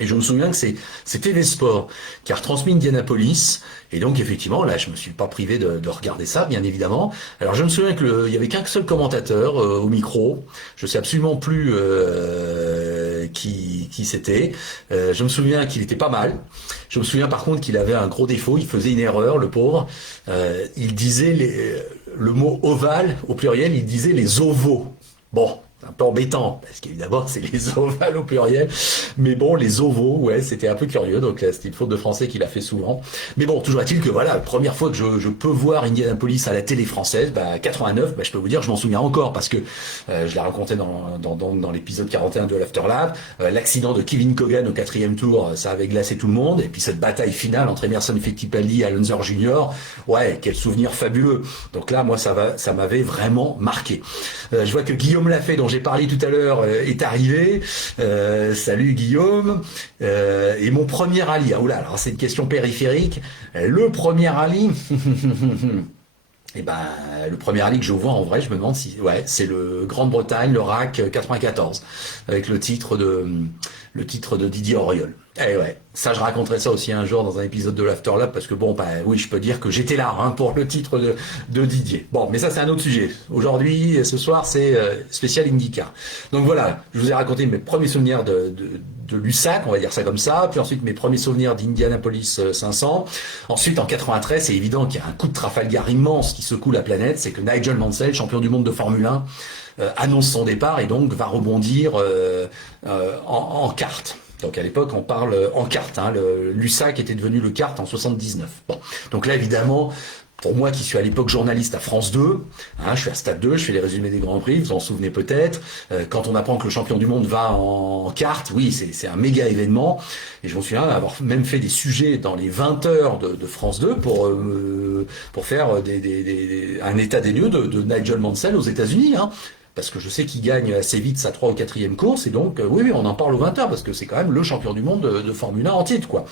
Et je me souviens que c'est TV Sport qui a retransmis Indianapolis. Et donc, effectivement, là, je me suis pas privé de regarder ça, bien évidemment. Alors, je me souviens il y avait qu'un seul commentateur au micro. Je sais absolument plus qui c'était. Je me souviens qu'il était pas mal. Je me souviens par contre qu'il avait un gros défaut. Il faisait une erreur, le pauvre. Il disait le mot ovale au pluriel. Il disait les ovaux. Bon. C'est un peu embêtant, parce qu'évidemment, c'est les ovales au pluriel. Mais bon, les ovaux, ouais, c'était un peu curieux. Donc, c'était une faute de français qu'il a fait souvent. Mais bon, toujours est-il que voilà, la première fois que je peux voir Indianapolis à la télé française, 89, je peux vous dire, je m'en souviens encore, parce que je l'ai raconté dans l'épisode 41 de l'Afterlab. L'accident de Kevin Keoghan au 4e tour, ça avait glacé tout le monde. Et puis cette bataille finale entre Emerson Fittipaldi et Alonso Junior, ouais, quel souvenir fabuleux. Donc là, moi, ça m'avait vraiment marqué. Je vois que Guillaume Lafay, dont j'ai parlé tout à l'heure, est arrivé. Salut Guillaume. Et mon premier rallye, ah, oula, alors c'est une question périphérique. Le premier rallye, et le premier rallye que je vois en vrai, je me demande si, ouais, c'est le Grande-Bretagne, le RAC 94, avec le titre de Didier Auriol. Eh ouais, ça je raconterai ça aussi un jour dans un épisode de l'Afterlab parce que bon, oui, je peux dire que j'étais là pour le titre de Didier. Bon, mais ça c'est un autre sujet. Aujourd'hui, ce soir, c'est spécial IndyCar. Donc voilà, je vous ai raconté mes premiers souvenirs de l'USAC, on va dire ça comme ça, puis ensuite mes premiers souvenirs d'Indianapolis 500. Ensuite, en 93, c'est évident qu'il y a un coup de Trafalgar immense qui secoue la planète, c'est que Nigel Mansell, champion du monde de Formule 1, annonce son départ et donc va rebondir en kart. Donc à l'époque, on parle en kart. L'USAC était devenu le kart en 79. Bon, donc là évidemment, pour moi qui suis à l'époque journaliste à France 2, je suis à Stade 2, je fais les résumés des Grands Prix, vous en souvenez peut-être. Quand on apprend que le champion du monde va en kart, oui, c'est un méga événement. Et je me souviens avoir même fait des sujets dans les 20 heures de France 2 pour faire un état des lieux de Nigel Mansell aux États-Unis. Parce que je sais qu'il gagne assez vite sa 3e ou 4e course, et donc oui, on en parle aux 20 heures, parce que c'est quand même le champion du monde de Formule 1 en titre, quoi.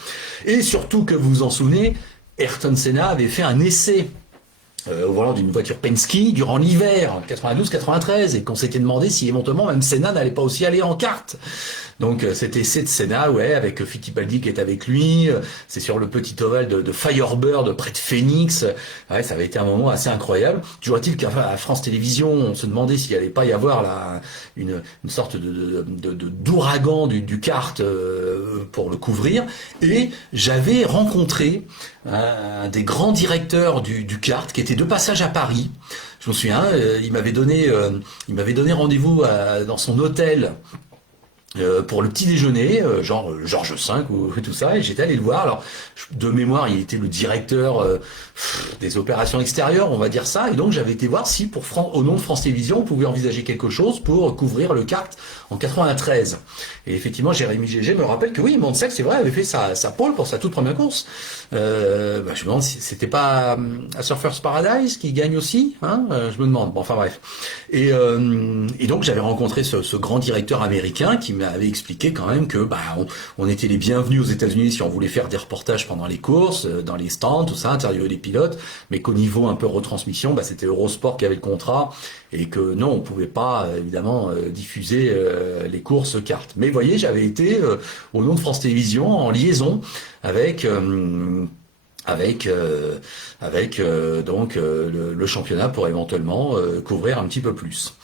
Et surtout que vous vous en souvenez, Ayrton Senna avait fait un essai au volant d'une voiture Penske durant l'hiver 92-93 et qu'on s'était demandé si éventuellement même Senna n'allait pas aussi aller en kart. Donc cet essai de Senna, ouais, avec Fittipaldi qui est avec lui, c'est sur le petit ovale de Firebird près de Phoenix. Ouais, ça avait été un moment assez incroyable. Toujours est-il qu'à France Télévisions, on se demandait s'il allait pas y avoir là une sorte d'ouragan du kart pour le couvrir. Et j'avais rencontré un des grands directeurs du kart qui était de passage à Paris. Je me souviens, il m'avait donné rendez-vous dans son hôtel pour le petit déjeuner, genre Georges V ou tout ça, et j'étais allé le voir. Alors, de mémoire, il était le directeur des opérations extérieures, on va dire ça, et donc j'avais été voir si, au nom de France Télévisions, on pouvait envisager quelque chose pour couvrir le kart en 93. Et effectivement, Jérémy Gégé me rappelle que oui, Mansell, c'est vrai, avait fait sa pole pour sa toute première course. Je me demande si c'était pas à Surfers Paradise qui gagne aussi, je me demande. Bon, enfin bref. Et donc j'avais rencontré ce grand directeur américain qui m'avait expliqué quand même que on était les bienvenus aux États-Unis si on voulait faire des reportages pendant les courses, dans les stands, tout ça, interviewer les pilotes, mais qu'au niveau un peu retransmission, c'était Eurosport qui avait le contrat et que non, on pouvait pas évidemment diffuser les courses cartes. Mais vous voyez, j'avais été au nom de France Télévisions en liaison avec le championnat pour éventuellement couvrir un petit peu plus.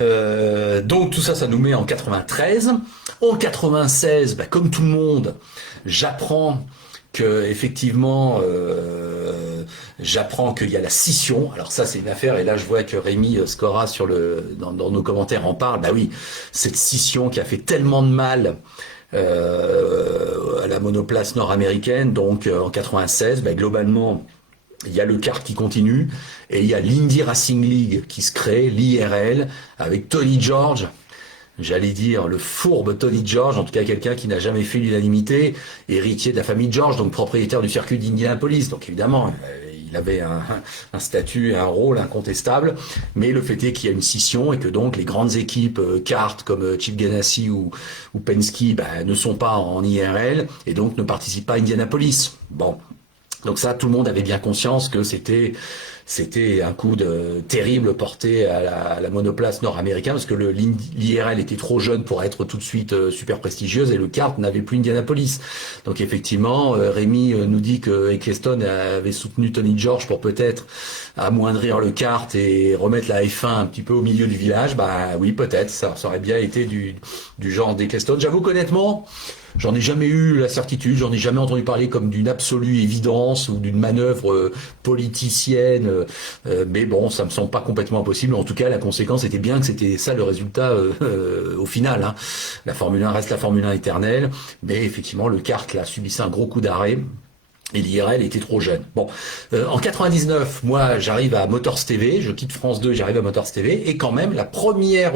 Donc tout ça, ça nous met en 93. En 96, comme tout le monde, j'apprends effectivement j'apprends qu'il y a la scission. Alors ça, c'est une affaire, et là je vois que Rémi Scora dans nos commentaires en parle. Oui, cette scission qui a fait tellement de mal à la monoplace nord-américaine. Donc en 96, globalement, il y a le kart qui continue et il y a l'Indy Racing League qui se crée, l'IRL, avec Tony George. J'allais dire le fourbe Tony George, en tout cas quelqu'un qui n'a jamais fait l'unanimité, héritier de la famille George, donc propriétaire du circuit d'Indianapolis. Donc évidemment, il avait un statut et un rôle incontestable, mais le fait est qu'il y a une scission et que donc les grandes équipes kart comme Chip Ganassi ou Penske ne sont pas en IRL et donc ne participent pas à Indianapolis. Bon, donc ça, tout le monde avait bien conscience que c'était un coup terrible porté à la monoplace nord-américaine parce que l'IRL était trop jeune pour être tout de suite super prestigieuse et le kart n'avait plus Indianapolis. Donc effectivement, Rémi nous dit que Eccleston avait soutenu Tony George pour peut-être amoindrir le kart et remettre la F1 un petit peu au milieu du village. Oui, peut-être, ça aurait bien été du genre d'Eccleston. J'avoue qu'honnêtement, J'en ai jamais eu la certitude, j'en ai jamais entendu parler comme d'une absolue évidence ou d'une manœuvre politicienne, mais bon, ça me semble pas complètement impossible. En tout cas, la conséquence était bien que c'était ça le résultat au final. Hein. La Formule 1 reste la Formule 1 éternelle, mais effectivement, le kart là subissait un gros coup d'arrêt. Et l'IRL était trop jeune. Bon, en 99, moi, j'arrive à Motors TV, je quitte France 2, j'arrive à Motors TV, et quand même, la première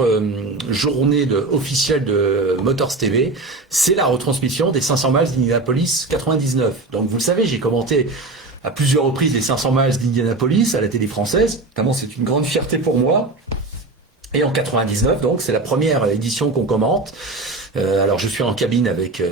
journée officielle de Motors TV, c'est la retransmission des 500 miles d'Indianapolis 99. Donc, vous le savez, j'ai commenté à plusieurs reprises les 500 miles d'Indianapolis à la télé française. Notamment, c'est une grande fierté pour moi. Et en 99, donc, c'est la première édition qu'on commente. Alors je suis en cabine avec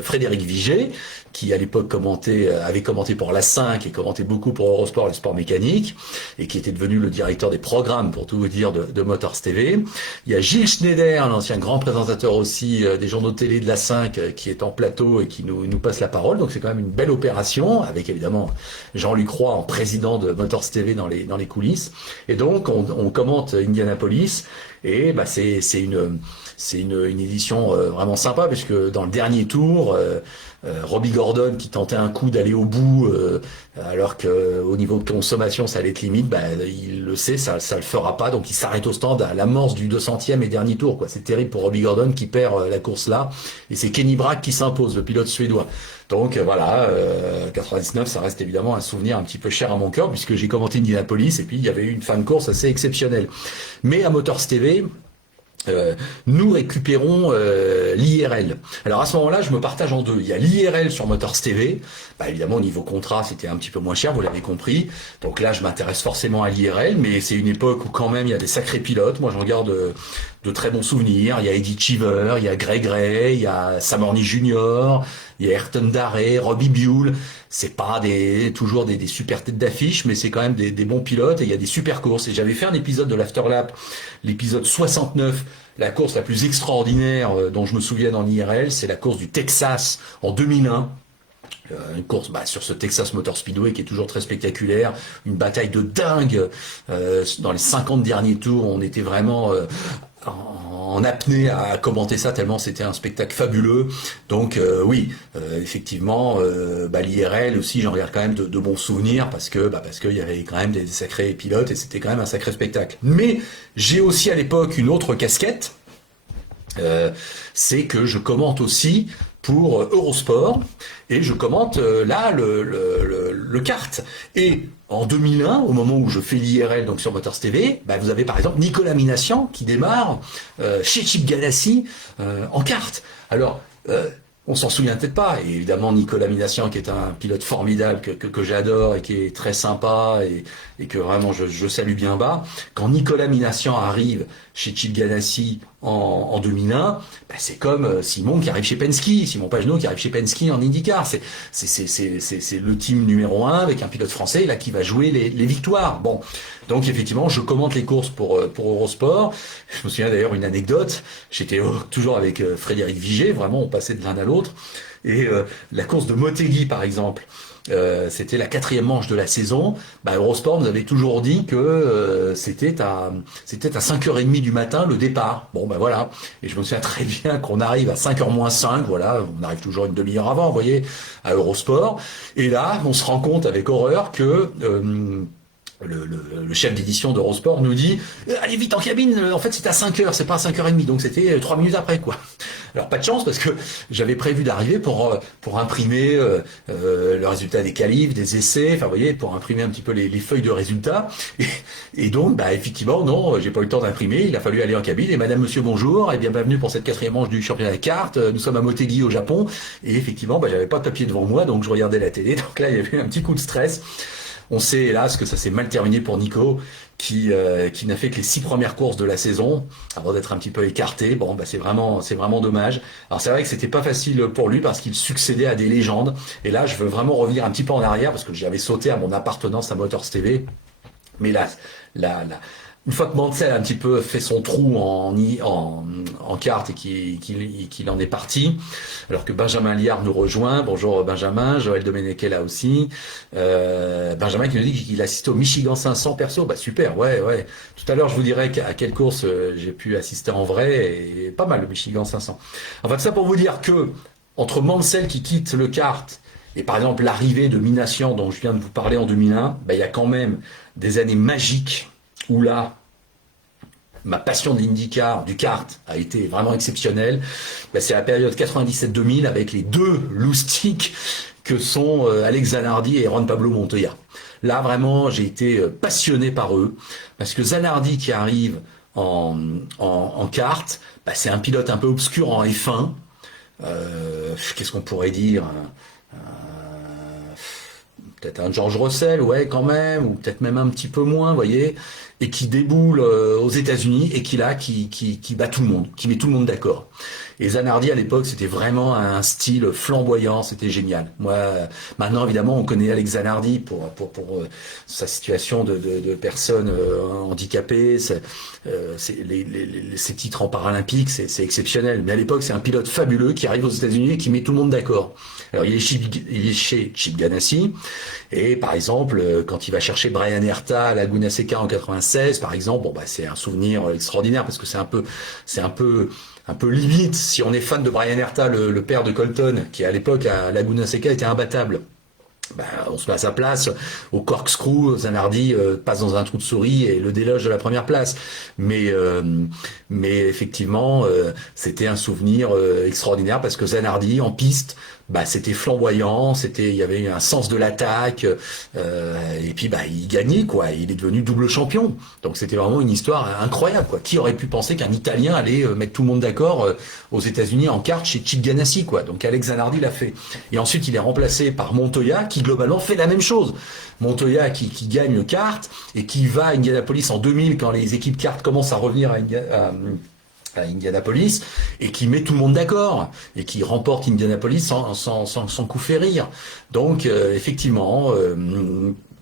Frédéric Viget, qui à l'époque avait commenté pour la 5 et commenté beaucoup pour Eurosport et le sport mécanique, et qui était devenu le directeur des programmes, pour tout vous dire, de Motors TV. Il y a Gilles Schneider, l'ancien grand présentateur aussi des journaux de télé de la 5, qui est en plateau et qui nous passe la parole. Donc c'est quand même une belle opération, avec évidemment Jean-Luc Roy en président de Motors TV dans les coulisses. Et donc on commente Indianapolis, et bah c'est une édition vraiment sympa, puisque dans le dernier tour, Robbie Gordon, qui tentait un coup d'aller au bout, alors que au niveau de consommation ça allait être limite, bah, il le sait, ça le fera pas, donc il s'arrête au stand à l'amorce du 200e et dernier tour, quoi. C'est terrible pour Robbie Gordon qui perd la course là, et c'est Kenny Brack qui s'impose, le pilote suédois. Donc voilà, 99, ça reste évidemment un souvenir un petit peu cher à mon cœur, puisque j'ai commenté Indianapolis, et puis il y avait eu une fin de course assez exceptionnelle. Mais à Motors TV, nous récupérons l'IRL. Alors à ce moment-là, je me partage en deux. Il y a l'IRL sur Motors TV. Bah, évidemment, au niveau contrat, c'était un petit peu moins cher, vous l'avez compris. Donc là, je m'intéresse forcément à l'IRL, mais c'est une époque où quand même il y a des sacrés pilotes. Moi, j'en garde de très bons souvenirs. Il y a Eddie Cheever, il y a Greg Ray, il y a Sam Horny Jr., il y a Ayrton Darré, Robbie Buell. C'est pas toujours des super têtes d'affiche, mais c'est quand même des bons pilotes, et il y a des super courses. Et j'avais fait un épisode de l'Afterlap, l'épisode 69, la course la plus extraordinaire dont je me souviens dans l'IRL, c'est la course du Texas en 2001. Une course sur ce Texas Motor Speedway qui est toujours très spectaculaire, une bataille de dingue dans les 50 derniers tours. On était vraiment en apnée à commenter ça, tellement c'était un spectacle fabuleux. Donc effectivement, l'IRL aussi, j'en garde quand même de bons souvenirs, parce qu'il y avait quand même des sacrés pilotes, et c'était quand même un sacré spectacle. Mais j'ai aussi à l'époque une autre casquette, c'est que je commente aussi pour Eurosport, et je commente là le kart. Et en 2001, au moment où je fais l'IRL donc sur Motors TV, vous avez par exemple Nicolas Minassian qui démarre chez Chip Ganassi en kart. Alors on s'en souvient peut-être pas, et évidemment Nicolas Minassian, qui est un pilote formidable que j'adore et qui est très sympa, et que vraiment je salue bien bas. Quand Nicolas Minassian arrive chez Chip Ganassi en 2001, c'est comme Simon qui arrive chez Penske, Simon Pagenaud qui arrive chez Penske en IndyCar. C'est le team numéro 1 avec un pilote français là qui va jouer les victoires. Bon, donc effectivement, je commente les courses pour Eurosport. Je me souviens d'ailleurs une anecdote. J'étais toujours avec Frédéric Viget, vraiment on passait de l'un à l'autre. Et la course de Motegi par exemple, c'était la 4e manche de la saison. Eurosport nous avait toujours dit que c'était à 5h30 du matin le départ. Bon voilà. Et je me souviens très bien qu'on arrive à 5h moins 5, voilà, on arrive toujours une demi-heure avant, vous voyez, à Eurosport. Et là, on se rend compte avec horreur que le chef d'édition d'Eurosport nous dit allez vite en cabine, en fait c'est à 5h, c'est pas à 5h30, donc c'était 3 minutes après, quoi. Alors pas de chance, parce que j'avais prévu d'arriver pour imprimer le résultat des qualifs, des essais, enfin vous voyez, pour imprimer un petit peu les feuilles de résultats, et donc effectivement non, j'ai pas eu le temps d'imprimer, il a fallu aller en cabine, et madame, monsieur, bonjour, et bien bienvenue pour cette 4e manche du championnat de cartes, nous sommes à Motegi au Japon, et effectivement j'avais pas de papier devant moi, donc je regardais la télé, donc là il y avait un petit coup de stress. On sait hélas que ça s'est mal terminé pour Nico, qui n'a fait que les 6 premières courses de la saison avant d'être un petit peu écarté. Bon, c'est vraiment dommage. Alors c'est vrai que c'était pas facile pour lui, parce qu'il succédait à des légendes. Et là, je veux vraiment revenir un petit peu en arrière, parce que j'avais sauté à mon appartenance à Motors TV. Mais là, une fois que Mansell a un petit peu fait son trou en carte, et qu'il en est parti, alors que Benjamin Liard nous rejoint. Bonjour Benjamin, Joël Domenech est là aussi. Benjamin qui nous dit qu'il assiste au Michigan 500 perso. Super, ouais. Tout à l'heure, je vous dirai à quelle course j'ai pu assister en vrai, et pas mal le Michigan 500. Enfin, tout ça pour vous dire que entre Mansell qui quitte le kart et par exemple l'arrivée de Minassian dont je viens de vous parler en 2001, ben, il y a quand même des années magiques où là, ma passion de l'IndyCar, du kart, a été vraiment exceptionnelle. Ben, c'est la période 97-2000 avec les deux loustiques que sont Alex Zanardi et Juan Pablo Montoya. Là, vraiment, j'ai été passionné par eux, parce que Zanardi qui arrive en kart, bah, c'est un pilote un peu obscur en F1. Qu'est-ce qu'on pourrait dire? Peut-être un George Russell, ouais, quand même, ou peut-être même un petit peu moins, vous voyez, et qui déboule aux États-Unis et qui bat tout le monde, qui met tout le monde d'accord. Et Zanardi à l'époque, c'était vraiment un style flamboyant, c'était génial. Moi, maintenant évidemment, on connaît Alex Zanardi pour sa situation de personne handicapée, ses titres en paralympique, c'est exceptionnel. Mais à l'époque, c'est un pilote fabuleux qui arrive aux États-Unis et qui met tout le monde d'accord. Alors il est chez Chip Ganassi, et par exemple, quand il va chercher Brian Herta à Laguna Seca en 96, par exemple, bon bah c'est un souvenir extraordinaire parce que c'est un peu limite. Si on est fan de Brian Herta, le père de Colton, qui à l'époque à Laguna Seca était imbattable. Ben, on se met à sa place, au corkscrew, Zanardi passe dans un trou de souris et le déloge de la première place. Mais effectivement, c'était un souvenir extraordinaire parce que Zanardi en piste, bah c'était flamboyant, il y avait un sens de l'attaque, et puis bah il gagnait quoi, il est devenu double champion. Donc c'était vraiment une histoire incroyable quoi. Qui aurait pu penser qu'un Italien allait mettre tout le monde d'accord aux États-Unis en kart chez Chip Ganassi quoi. Donc Alex Zanardi l'a fait. Et ensuite il est remplacé par Montoya qui globalement fait la même chose. Montoya qui gagne le kart et qui va à Indianapolis en 2000 quand les équipes kart commencent à revenir à Indianapolis et qui met tout le monde d'accord et qui remporte Indianapolis sans coup férir. Donc effectivement,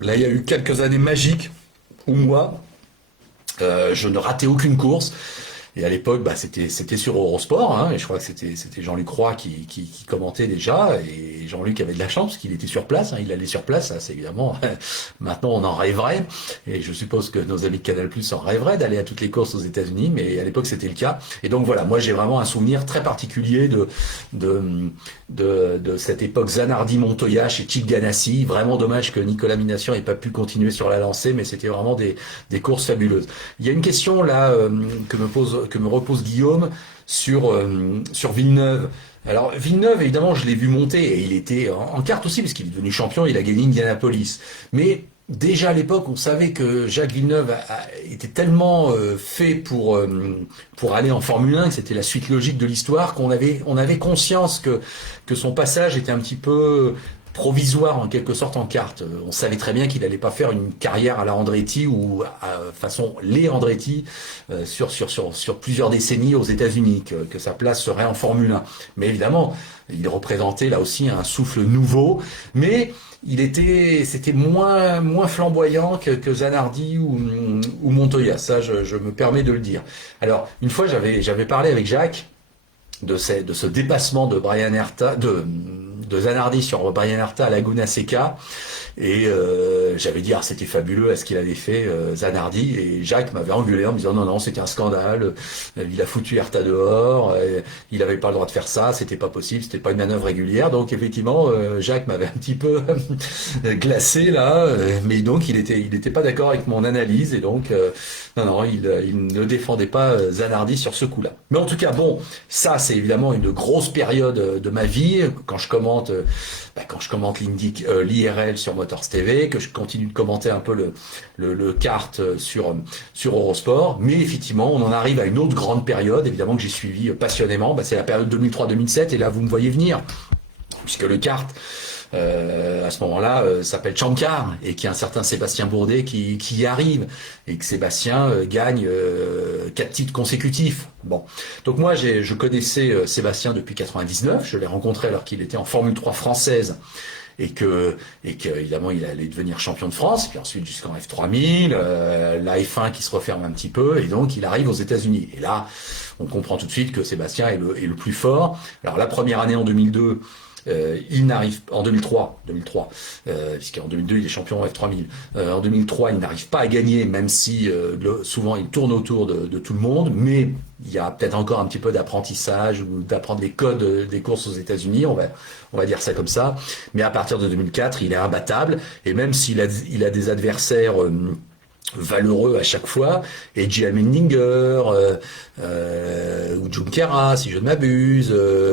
là il y a eu quelques années magiques où moi je ne ratais aucune course. Et à l'époque, bah, c'était sur Eurosport, hein, et je crois que c'était Jean-Luc Roy qui commentait déjà, et Jean-Luc avait de la chance parce qu'il était sur place, hein, il allait sur place, ça c'est évidemment, maintenant on en rêverait, et je suppose que nos amis de Canal+ en rêveraient d'aller à toutes les courses aux États-Unis, mais à l'époque c'était le cas. Et donc voilà, moi j'ai vraiment un souvenir très particulier de cette époque Zanardi-Montoya chez Chip Ganassi. Vraiment dommage que Nicolas Minassian n'ait pas pu continuer sur la lancée, mais c'était vraiment des courses fabuleuses. Il y a une question là que me repose Guillaume sur Villeneuve. Alors Villeneuve, évidemment, je l'ai vu monter et il était en kart aussi parce qu'il est devenu champion, il a gagné Indianapolis. Mais déjà à l'époque, on savait que Jacques Villeneuve était tellement fait pour aller en Formule 1 que c'était la suite logique de l'histoire on avait conscience que son passage était un petit peu provisoire en quelque sorte en kart. On savait très bien qu'il n'allait pas faire une carrière à la Andretti ou façon les Andretti sur plusieurs décennies aux États-Unis, que sa place serait en Formule 1. Mais évidemment, il représentait là aussi un souffle nouveau, mais c'était moins flamboyant que Zanardi ou Montoya. Ça, je me permets de le dire. Alors, une fois, j'avais parlé avec Jacques de ce dépassement de Brian Herta, de Zanardi sur Brian Herta à Laguna Seca, et j'avais dit c'était fabuleux à ce qu'il avait fait Zanardi, et Jacques m'avait engueulé en me disant non c'était un scandale, il a foutu Herta dehors, il avait pas le droit de faire ça, c'était pas possible, c'était pas une manœuvre régulière. Donc effectivement Jacques m'avait un petit peu glacé là, mais donc il était pas d'accord avec mon analyse, et donc non, il ne défendait pas Zanardi sur ce coup-là. Mais en tout cas, bon, ça c'est évidemment une grosse période de ma vie quand je commente l'IRL sur Motors TV, que je continue de commenter un peu le kart sur Eurosport. Mais effectivement, on en arrive à une autre grande période, évidemment que j'ai suivi passionnément. C'est la période 2003-2007, et là vous me voyez venir, puisque le kart à ce moment-là s'appelle Champ-Car, et qu'il y a un certain Sébastien Bourdet qui y arrive, et que Sébastien gagne 4 titres consécutifs. Bon, donc moi je connaissais Sébastien depuis 99, je l'ai rencontré alors qu'il était en Formule 3 française, et que évidemment il allait devenir champion de France, puis ensuite jusqu'en F3000, la F1 qui se referme un petit peu, et donc il arrive aux États-Unis. Et là, on comprend tout de suite que Sébastien est le plus fort. Alors la première année en 2002, Il n'arrive en 2003, puisqu'en 2002 il est champion F3000. En 2003, il n'arrive pas à gagner, même si souvent il tourne autour de tout le monde, mais il y a peut-être encore un petit peu d'apprentissage ou d'apprendre les codes des courses aux États-Unis, on va dire ça comme ça. Mais à partir de 2004, il est imbattable, et même s'il a des adversaires valeureux à chaque fois, et J. Mendinger, ou Junqueira, si je ne m'abuse,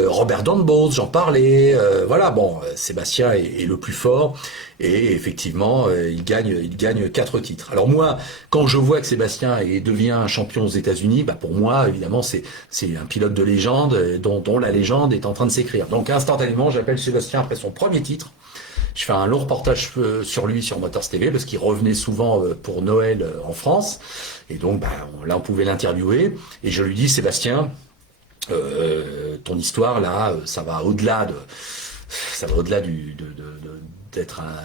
Robert Downbos, j'en parlais, voilà, bon, Sébastien est le plus fort, et effectivement, il gagne 4 titres. Alors moi, quand je vois que Sébastien devient un champion aux États-Unis, bah pour moi, évidemment, c'est un pilote de légende, dont la légende est en train de s'écrire. Donc instantanément, j'appelle Sébastien après son premier titre. Je fais un long reportage sur lui sur Motors TV parce qu'il revenait souvent pour Noël en France. Et donc là, on pouvait l'interviewer. Et je lui dis, Sébastien, ton histoire là, ça va au-delà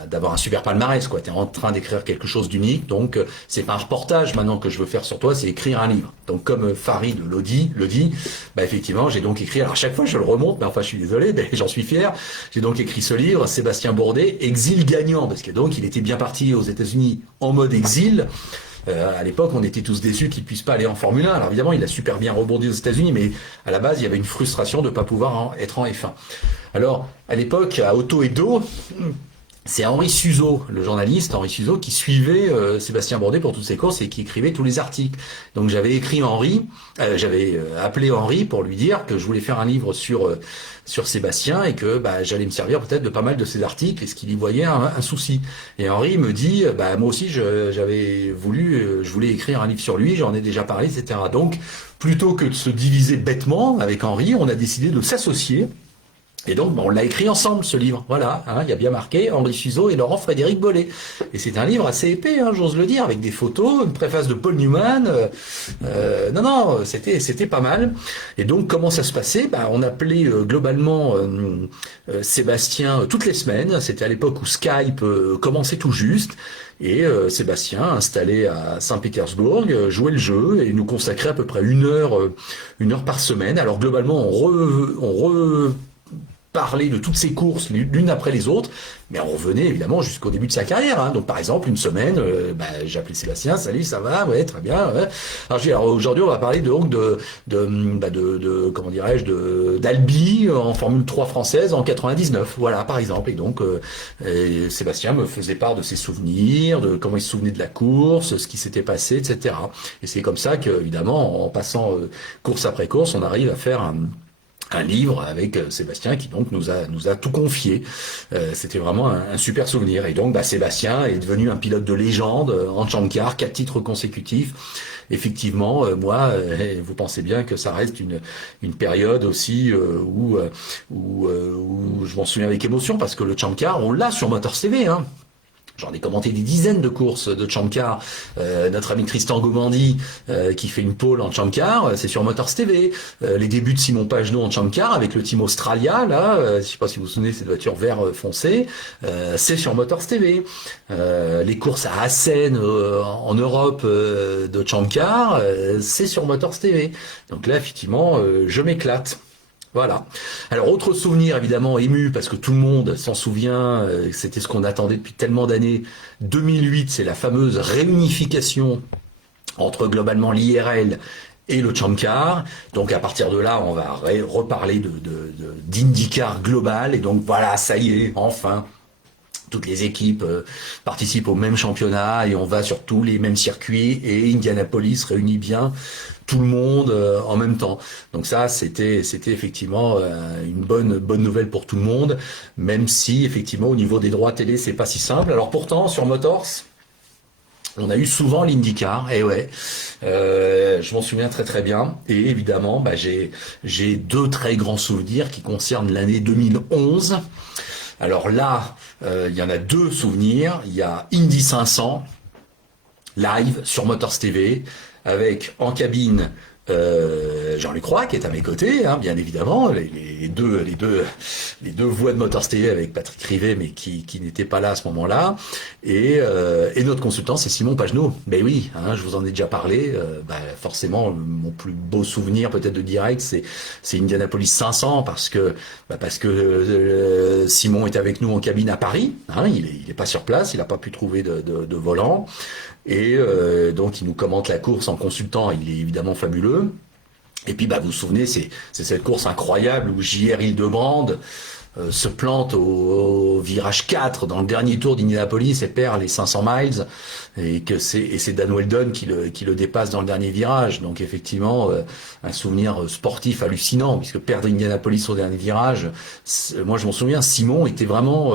d'avoir un super palmarès, quoi. T'es en train d'écrire quelque chose d'unique, donc c'est pas un reportage maintenant que je veux faire sur toi, c'est écrire un livre. Donc comme Farid le dit, effectivement, j'ai donc écrit, alors à chaque fois je le remonte, mais enfin je suis désolé, mais j'en suis fier, j'ai donc écrit ce livre, Sébastien Bourdet, Exil gagnant, parce que donc il était bien parti aux États-Unis en mode exil. À l'époque, on était tous déçus qu'il puisse pas aller en Formule 1. Alors évidemment, il a super bien rebondi aux États-Unis, mais à la base, il y avait une frustration de ne pas pouvoir être en F1. Alors, à l'époque, à Auto et Do, c'est Henri Suzeau, le journaliste Henri Suzeau, qui suivait Sébastien Bourdet pour toutes ses courses et qui écrivait tous les articles. Donc j'avais appelé Henri pour lui dire que je voulais faire un livre sur Sébastien et que j'allais me servir peut-être de pas mal de ses articles et ce qu'il y voyait un souci. Et Henri me dit, moi aussi je voulais écrire un livre sur lui, j'en ai déjà parlé, etc. Donc plutôt que de se diviser bêtement avec Henri, on a décidé de s'associer. Et donc, on l'a écrit ensemble, ce livre. Voilà, il y a bien marqué Henri Suzeau et Laurent Frédéric Bollet. Et c'est un livre assez épais, j'ose le dire, avec des photos, une préface de Paul Newman. C'était pas mal. Et donc, comment ça se passait ? On appelait globalement Sébastien toutes les semaines. C'était à l'époque où Skype commençait tout juste. Et Sébastien, installé à Saint-Pétersbourg, jouait le jeu et nous consacrait à peu près une heure par semaine. Alors globalement, on parler de toutes ces courses l'une après les autres, mais on revenait évidemment jusqu'au début de sa carrière. Donc par exemple, une semaine, j'appelais Sébastien, salut, ça va, ouais, très bien. Ouais. Alors aujourd'hui, on va parler comment dirais-je, d'Albi en Formule 3 française en 99, voilà, par exemple. Et donc Sébastien me faisait part de ses souvenirs, de comment il se souvenait de la course, ce qui s'était passé, etc. Et c'est comme ça que, évidemment, en passant course après course, on arrive à faire un livre avec Sébastien qui donc nous a tout confié. C'était vraiment un super souvenir. Et donc Sébastien est devenu un pilote de légende en Champ-Car, 4 titres consécutifs. Effectivement, moi, vous pensez bien que ça reste une période aussi où je m'en souviens avec émotion parce que le Champ-Car, on l'a sur Motors TV, J'en ai commenté des dizaines de courses de Champ-Car. Notre ami Tristan Gomandi, qui fait une pole en Champ-Car, c'est sur Motors TV. Les débuts de Simon Pagenaud en Champ-Car avec le team Australia, là, je sais pas si vous vous souvenez, cette voiture vert foncé, c'est sur Motors TV. Les courses à Assen en Europe de Champ-Car, c'est sur Motors TV. Donc là, effectivement, je m'éclate. Voilà. Alors, autre souvenir évidemment ému, parce que tout le monde s'en souvient, c'était ce qu'on attendait depuis tellement d'années. 2008, c'est la fameuse réunification entre globalement l'IRL et le Champ-Car. Donc à partir de là, on va reparler d'IndyCar global. Et donc voilà, ça y est, enfin. Toutes les équipes participent au même championnat et on va sur tous les mêmes circuits et Indianapolis réunit bien tout le monde en même temps. Donc ça, c'était effectivement une bonne nouvelle pour tout le monde, même si effectivement au niveau des droits télé, c'est pas si simple. Alors pourtant, sur Motors, on a eu souvent l'IndyCar, et ouais, je m'en souviens très très bien. Et évidemment, j'ai 2 très grands souvenirs qui concernent l'année 2011. Alors là, il y en a 2 souvenirs. Il y a Indy 500 live sur Motors TV avec en cabine Jean-Luc Roy qui est à mes côtés, hein, bien évidemment, les deux voix de Motors TV avec Patrick Rivet, mais qui n'étaient pas là à ce moment-là, et notre consultant c'est Simon Pagenaud. Mais oui, hein, je vous en ai déjà parlé. Forcément, mon plus beau souvenir peut-être de direct, c'est Indianapolis 500 parce que Simon est avec nous en cabine à Paris. Hein, il est pas sur place, il n'a pas pu trouver de volant. Et donc il nous commente la course en consultant, il est évidemment fabuleux. Et puis vous vous souvenez, c'est cette course incroyable où J.R. Hildebrand se plante au virage 4 dans le dernier tour d'Indianapolis et perd les 500 miles, et c'est Dan Wheldon qui le dépasse dans le dernier virage. Donc effectivement un souvenir sportif hallucinant, puisque perdre Indianapolis au dernier virage, moi je m'en souviens, Simon était vraiment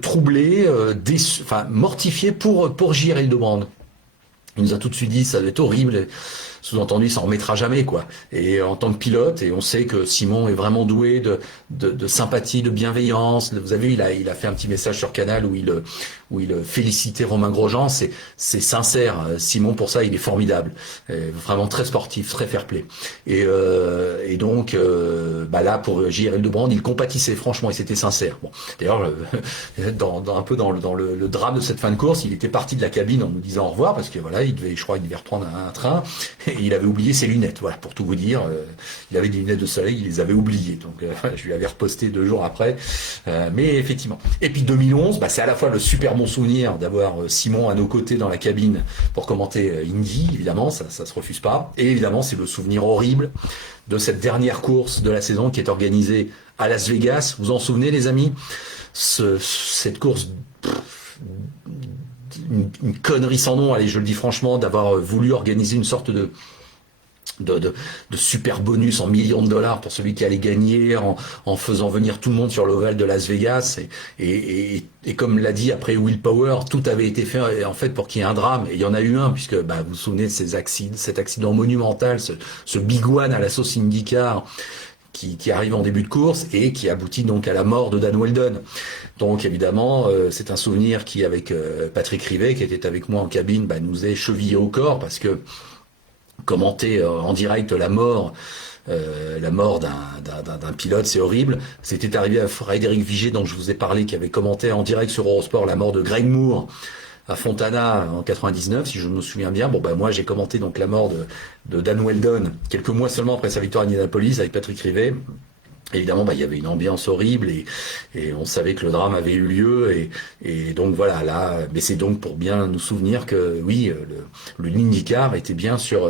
troublé, déçu, enfin mortifié pour J.R. Hildebrand. Il nous a tout de suite dit ça doit être horrible, sous-entendu ça en remettra jamais quoi. Et en tant que pilote, et on sait que Simon est vraiment doué de sympathie, de bienveillance. Vous avez vu, il a fait un petit message sur Canal où il félicitait Romain Grosjean. C'est sincère. Simon, pour ça il est formidable, vraiment très sportif, très fair-play. Et donc là pour J.R. Hildebrand, il compatissait franchement et c'était sincère. Bon, d'ailleurs un peu dans le drame de cette fin de course, il était parti de la cabine en nous disant au revoir parce que voilà, je crois qu'il devait reprendre un train et il avait oublié ses lunettes. Voilà, pour tout vous dire, il avait des lunettes de soleil, il les avait oubliées. Donc je lui avais reposté 2 jours après. Mais effectivement. Et puis 2011, c'est à la fois le super bon souvenir d'avoir Simon à nos côtés dans la cabine pour commenter Indy, évidemment, ça se refuse pas. Et évidemment, c'est le souvenir horrible de cette dernière course de la saison qui est organisée à Las Vegas. Vous en souvenez, les amis? Cette course, une connerie sans nom, allez, je le dis franchement, d'avoir voulu organiser une sorte de super bonus en millions de dollars pour celui qui allait gagner, en faisant venir tout le monde sur l'ovale de Las Vegas, et comme l'a dit après Will Power, tout avait été fait en fait pour qu'il y ait un drame, et il y en a eu un, puisque vous vous souvenez de cet accident monumental, ce Big One à la sauce IndyCar qui arrive en début de course et qui aboutit donc à la mort de Dan Wheldon. Donc évidemment, c'est un souvenir qui, avec Patrick Rivet, qui était avec moi en cabine, nous est chevillé au corps, parce que commenter en direct la mort d'un pilote, c'est horrible. C'était arrivé à Frédéric Vigier, dont je vous ai parlé, qui avait commenté en direct sur Eurosport la mort de Greg Moore à Fontana en 99, si je me souviens bien. Moi j'ai commenté donc la mort de Dan Wheldon quelques mois seulement après sa victoire à Indianapolis avec Patrick Rivet. Évidemment, il y avait une ambiance horrible et on savait que le drame avait eu lieu, et donc voilà, là, mais c'est donc pour bien nous souvenir que oui, le IndyCar était bien sur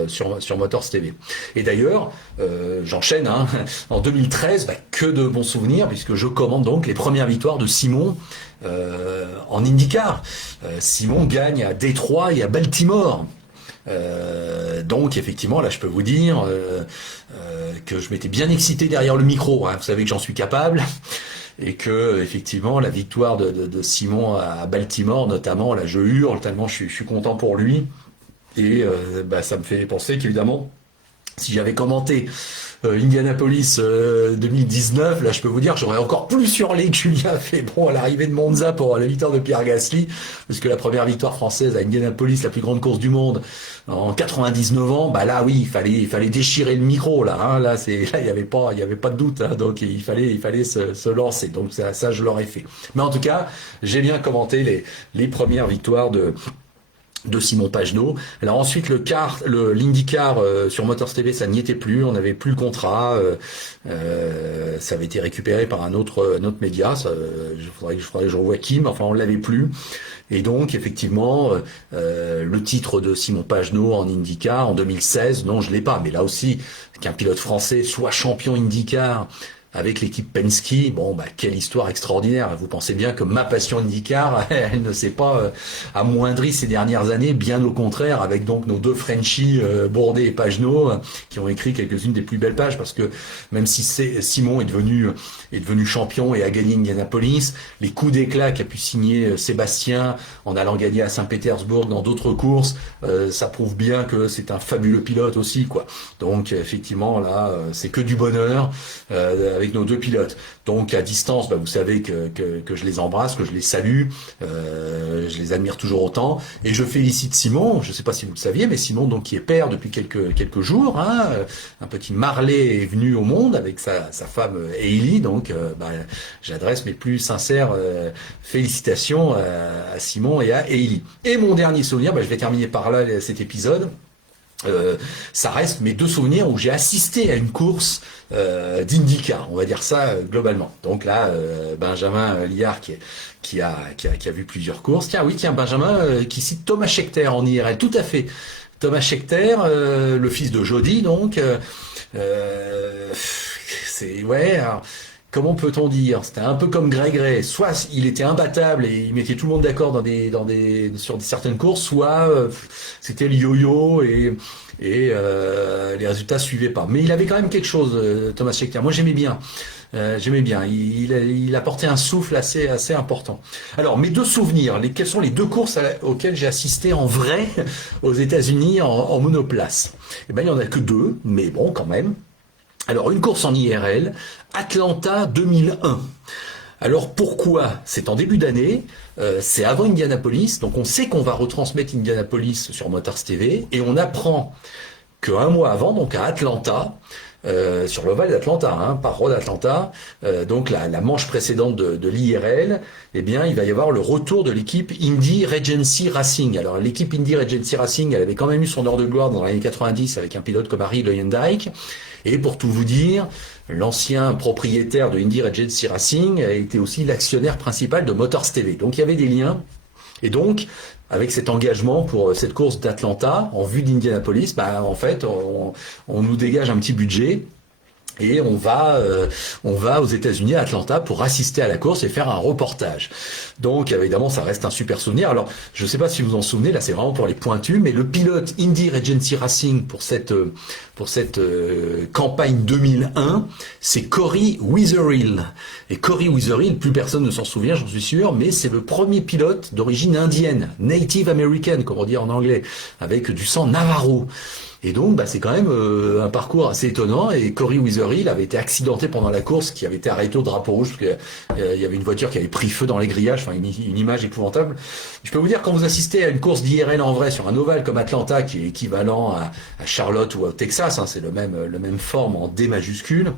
Motors TV. Et d'ailleurs, j'enchaîne, hein, en 2013, que de bons souvenirs, puisque je commande donc les premières victoires de Simon en IndyCar. Simon gagne à Détroit et à Baltimore. Donc effectivement, là je peux vous dire que je m'étais bien excité derrière le micro, hein. Vous savez que j'en suis capable, et que effectivement la victoire de Simon à Baltimore notamment, là je hurle tellement je suis content pour lui, et ça me fait penser qu'évidemment si j'avais commenté Indianapolis 2019, là je peux vous dire j'aurais encore plus hurlé que Julien a fait à l'arrivée de Monza pour la victoire de Pierre Gasly, parce que la première victoire française à Indianapolis, la plus grande course du monde, en 99 ans, là oui, il fallait déchirer le micro là, hein, là il y avait pas de doute, hein, donc il fallait se lancer, donc ça je l'aurais fait. Mais en tout cas, j'ai bien commenté les premières victoires de Simon Pagenaud. Alors ensuite l'IndyCar sur Motors TV, ça n'y était plus, on n'avait plus le contrat, ça avait été récupéré par un autre média, il faudrait que je revoie qui, mais enfin on l'avait plus. Et donc effectivement le titre de Simon Pagenaud en IndyCar en 2016, non je l'ai pas, mais là aussi qu'un pilote français soit champion IndyCar avec l'équipe Penske, quelle histoire extraordinaire. Vous pensez bien que ma passion IndyCar, elle ne s'est pas amoindrie ces dernières années, bien au contraire, avec donc nos deux Frenchies, Bourdais et Pagenaud, qui ont écrit quelques-unes des plus belles pages, parce que même si Simon est devenu champion et a gagné Indianapolis, les coups d'éclat qu'a pu signer Sébastien en allant gagner à Saint-Pétersbourg dans d'autres courses, ça prouve bien que c'est un fabuleux pilote aussi, quoi. Donc effectivement là, c'est que du bonheur, avec nos deux pilotes. Donc à distance, bah, vous savez que je les embrasse, que je les salue, je les admire toujours autant. Et je félicite Simon, je ne sais pas si vous le saviez, mais Simon donc qui est père depuis quelques jours. Hein, un petit Marley est venu au monde avec sa femme Hailey. Donc bah, j'adresse mes plus sincères félicitations à Simon et à Hailey. Et mon dernier souvenir, bah, je vais terminer par là cet épisode. Ça reste mes deux souvenirs où j'ai assisté à une course d'IndyCar, on va dire ça globalement. Donc là, Benjamin Liard qui a vu plusieurs courses. Tiens, Benjamin qui cite Thomas Scheckter en IRL, tout à fait. Thomas Scheckter, le fils de Jody, donc c'est ouais. Alors, comment peut-on dire? C'était un peu comme Greg Ray. Soit il était imbattable et il mettait tout le monde d'accord sur certaines courses, soit c'était le yo-yo et les résultats suivaient pas. Mais il avait quand même quelque chose, Thomas Scheckter. Moi j'aimais bien. Il apportait un souffle assez important. Alors mes deux souvenirs, quelles sont les deux courses auxquelles j'ai assisté en vrai aux États-Unis en monoplace? Eh ben il y en a que deux, mais bon quand même. Alors une course en IRL, Atlanta 2001. Alors pourquoi? C'est en début d'année, c'est avant Indianapolis, donc on sait qu'on va retransmettre Indianapolis sur Motors TV, et on apprend qu'un mois avant, donc à Atlanta, sur l'ovale d'Atlanta, hein, par Road Atlanta, donc la manche précédente de l'IRL, eh bien il va y avoir le retour de l'équipe Indy Regency Racing. Alors l'équipe Indy Regency Racing, elle avait quand même eu son heure de gloire dans les années 90 avec un pilote comme Harry Leuendijk. Et pour tout vous dire, l'ancien propriétaire de Indy Regency Racing a été aussi l'actionnaire principal de Motors TV. Donc il y avait des liens. Et donc, avec cet engagement pour cette course d'Atlanta, en vue d'Indianapolis, bah, en fait, on nous dégage un petit budget. Et on va aux États-Unis, à Atlanta, pour assister à la course et faire un reportage. Donc, évidemment, ça reste un super souvenir. Alors, je ne sais pas si vous vous en souvenez, là, c'est vraiment pour les pointus, mais le pilote Indy Regency Racing pour cette campagne 2001, c'est Corey Wetherill. Et Corey Wetherill, plus personne ne s'en souvient, j'en suis sûr, mais c'est le premier pilote d'origine indienne, Native American, comme on dit en anglais, avec du sang Navajo. Et donc, bah, c'est quand même un parcours assez étonnant. Et Corey Wetherill avait été accidenté pendant la course, qui avait été arrêté au drapeau rouge, parce qu'il y avait une voiture qui avait pris feu dans les grillages, enfin une image épouvantable. Je peux vous dire, quand vous assistez à une course d'IRL en vrai sur un ovale comme Atlanta, qui est équivalent à Charlotte ou au Texas, hein, c'est le même forme en D majuscule.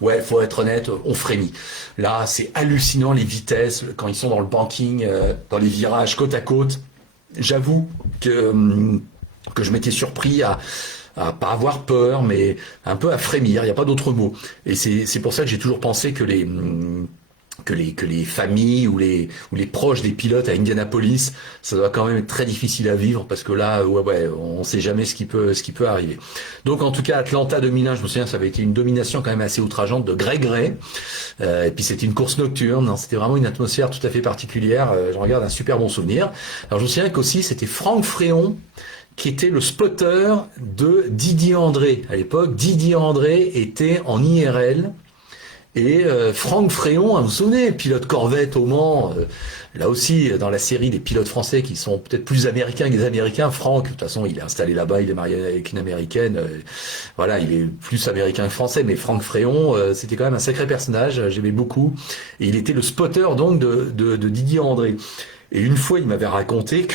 Ouais, faut être honnête, on frémit. Là, c'est hallucinant les vitesses quand ils sont dans le banking, dans les virages côte à côte. J'avoue que je m'étais surpris à pas avoir peur, mais un peu à frémir, il n'y a pas d'autre mot. Et c'est pour ça que j'ai toujours pensé que les familles ou les proches des pilotes à Indianapolis, ça doit quand même être très difficile à vivre, parce que là, ouais, on sait jamais ce qui peut arriver. Donc en tout cas, Atlanta 2001, je me souviens, ça avait été une domination quand même assez outrageante de Greg Ray. Et puis c'était une course nocturne, hein, c'était vraiment une atmosphère tout à fait particulière. Je regarde un super bon souvenir. Alors je me souviens qu'aussi c'était Franck Fréon qui était le spotter de Didier André. À l'époque, Didier André était en IRL. Et Franck Fréon, hein, vous vous souvenez, pilote Corvette au Mans, là aussi dans la série des pilotes français qui sont peut-être plus américains que des Américains. Franck, de toute façon, il est installé là-bas, il est marié avec une Américaine, voilà, il est plus américain que français, mais Franck Fréon, c'était quand même un sacré personnage, j'aimais beaucoup. Et il était le spotter donc de Didier André. Et une fois, il m'avait raconté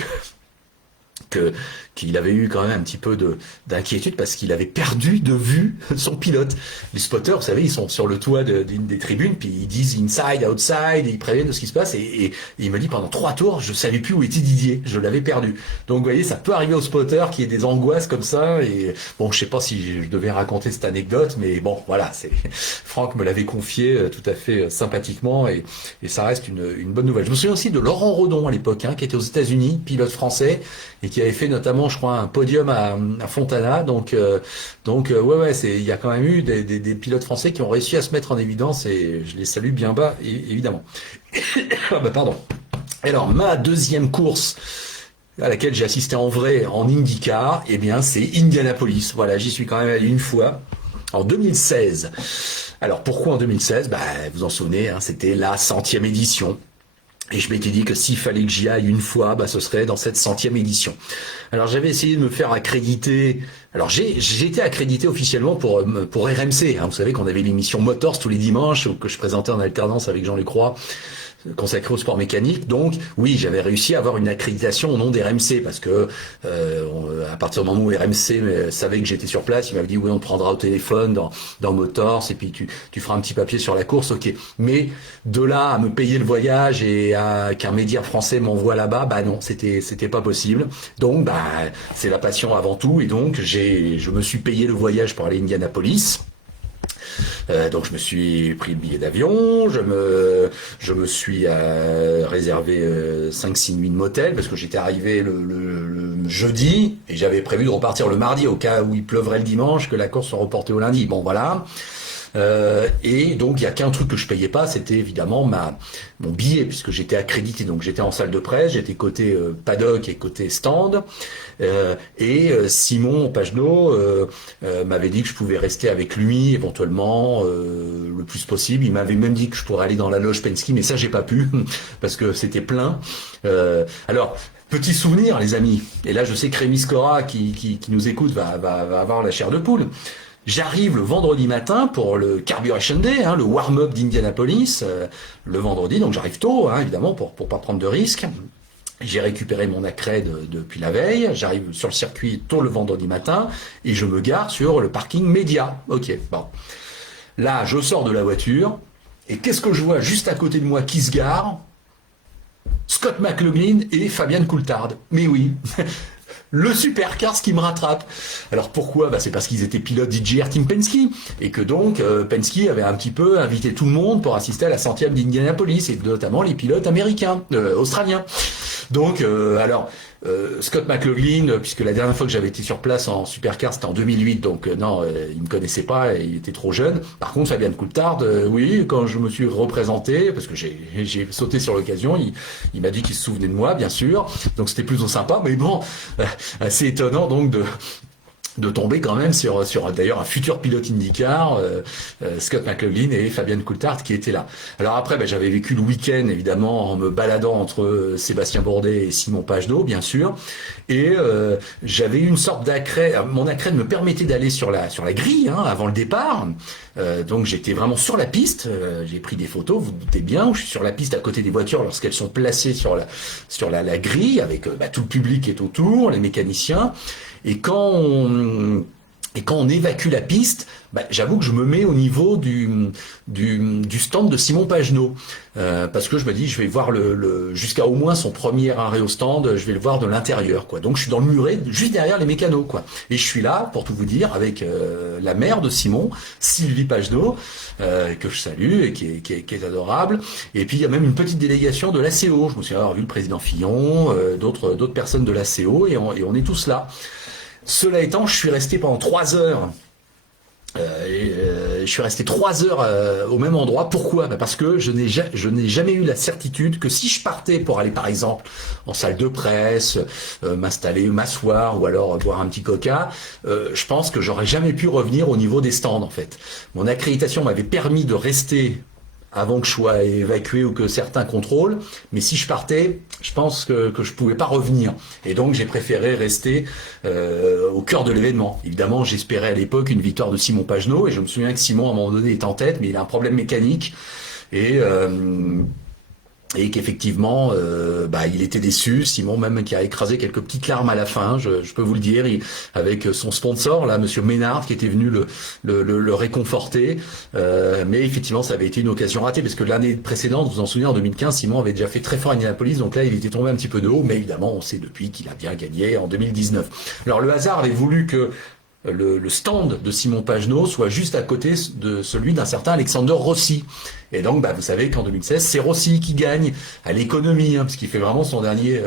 qu'il avait eu quand même un petit peu d'inquiétude parce qu'il avait perdu de vue son pilote. Les spotters, vous savez, ils sont sur le toit des tribunes, puis ils disent inside, outside, et ils préviennent de ce qui se passe, et il me dit pendant 3 tours, je savais plus où était Didier, je l'avais perdu. Donc vous voyez, ça peut arriver aux spotters qui aient des angoisses comme ça, et bon, je sais pas si je devais raconter cette anecdote, mais bon, voilà, Franck me l'avait confié tout à fait sympathiquement, et ça reste une bonne nouvelle. Je me souviens aussi de Laurent Redon à l'époque, hein, qui était aux États-Unis, pilote français, et qui avait fait notamment, je crois, un podium à Fontana. Donc ouais, il y a quand même eu des pilotes français qui ont réussi à se mettre en évidence, et je les salue bien bas, évidemment. Ah bah pardon. Alors ma deuxième course à laquelle j'ai assisté en vrai en IndyCar, eh bien c'est Indianapolis. Voilà, j'y suis quand même allé une fois en 2016. Alors pourquoi en 2016? Bah vous en souvenez, hein, c'était la 100e édition. Et je m'étais dit que s'il fallait que j'y aille une fois, bah, ce serait dans cette 100e édition. Alors j'avais essayé de me faire accréditer. Alors j'ai été accrédité officiellement pour RMC. Hein. Vous savez qu'on avait l'émission Motors tous les dimanches que je présentais en alternance avec Jean-Luc Roy, consacré au sport mécanique. Donc oui, j'avais réussi à avoir une accréditation au nom d'RMC parce que à partir du moment où RMC savait que j'étais sur place, il m'avait dit oui, on te prendra au téléphone dans Motors et puis tu feras un petit papier sur la course, ok. Mais de là à me payer le voyage et à qu'un média français m'envoie là-bas, bah non, c'était pas possible. Donc bah c'est la passion avant tout et donc je me suis payé le voyage pour aller à Indianapolis. Donc je me suis pris le billet d'avion, je me suis réservé 5-6 nuits de motel parce que j'étais arrivé le jeudi et j'avais prévu de repartir le mardi au cas où il pleuvrait le dimanche, que la course soit reportée au lundi. Bon voilà. Et donc il y a qu'un truc que je payais pas, c'était évidemment mon billet puisque j'étais accrédité. Donc j'étais en salle de presse, j'étais côté paddock et côté stand. Simon Pagenaud m'avait dit que je pouvais rester avec lui éventuellement le plus possible. Il m'avait même dit que je pourrais aller dans la loge Penske, mais ça j'ai pas pu parce que c'était plein. Alors petit souvenir les amis. Et là je sais que Rémi Scora qui nous écoute va avoir la chair de poule. J'arrive le vendredi matin pour le Carburation Day, hein, le warm-up d'Indianapolis, le vendredi, donc j'arrive tôt, hein, évidemment, pour pas prendre de risques. J'ai récupéré mon accred depuis la veille, j'arrive sur le circuit tôt le vendredi matin, et je me gare sur le parking média. Ok, bon. Là, je sors de la voiture, et qu'est-ce que je vois juste à côté de moi qui se gare? Scott McLaughlin et Fabian Coulthard. Mais oui le supercars qui me rattrape. Alors pourquoi? C'est parce qu'ils étaient pilotes d'IGR Team Penske et que donc Penske avait un petit peu invité tout le monde pour assister à la 100e d'Indianapolis et notamment les pilotes américains, australiens. Donc Scott McLaughlin, puisque la dernière fois que j'avais été sur place en supercar c'était en 2008, donc non, il me connaissait pas, il était trop jeune. Par contre, Fabian Coulthard, oui, quand je me suis représenté, parce que j'ai sauté sur l'occasion, il m'a dit qu'il se souvenait de moi, bien sûr, donc c'était plutôt sympa, mais bon, assez étonnant donc de tomber quand même sur d'ailleurs un futur pilote IndyCar, Scott McLaughlin et Fabian Coulthard qui étaient là. Alors après, j'avais vécu le week-end évidemment en me baladant entre Sébastien Bourdet et Simon Pagenaud, bien sûr, et j'avais une sorte d'accred. Mon accred me permettait d'aller sur la grille hein, avant le départ. Donc j'étais vraiment sur la piste. J'ai pris des photos, vous vous doutez bien. Je suis sur la piste à côté des voitures lorsqu'elles sont placées sur la grille avec tout le public qui est autour, les mécaniciens. Et quand on évacue la piste, j'avoue que je me mets au niveau du stand de Simon Pagenaud. Parce que je me dis, je vais voir jusqu'à au moins son premier arrêt au stand, je vais le voir de l'intérieur, quoi. Donc je suis dans le muret, juste derrière les mécanos, quoi. Et je suis là, pour tout vous dire, avec la mère de Simon, Sylvie Pagenaud, que je salue et qui est adorable. Et puis il y a même une petite délégation de l'ACO. Je me souviens avoir vu le président Fillon, d'autres personnes de l'ACO, et on est tous là. Cela étant, je suis resté pendant 3 heures. Je suis resté 3 heures au même endroit. Pourquoi? Parce que je n'ai jamais eu la certitude que si je partais pour aller par exemple en salle de presse, m'installer, m'asseoir ou alors boire un petit coca, je pense que j'aurais jamais pu revenir au niveau des stands en fait. Mon accréditation m'avait permis de rester avant que je sois évacué ou que certains contrôlent. Mais si je partais, je pense que je pouvais pas revenir. Et donc, j'ai préféré rester au cœur de l'événement. Évidemment, j'espérais à l'époque une victoire de Simon Pagenaud. Et je me souviens que Simon, à un moment donné, est en tête, mais il a un problème mécanique. Et qu'effectivement, il était déçu. Simon même qui a écrasé quelques petites larmes à la fin, je peux vous le dire, avec son sponsor là, Monsieur Ménard, qui était venu le réconforter. Mais effectivement, ça avait été une occasion ratée parce que l'année précédente, vous vous en souvenez, en 2015, Simon avait déjà fait très fort à Indianapolis, donc là, il était tombé un petit peu de haut. Mais évidemment, on sait depuis qu'il a bien gagné en 2019. Alors le hasard avait voulu que le stand de Simon Pagenaud soit juste à côté de celui d'un certain Alexander Rossi. Et donc, vous savez qu'en 2016, c'est Rossi qui gagne à l'économie, parce qu'il fait vraiment son dernier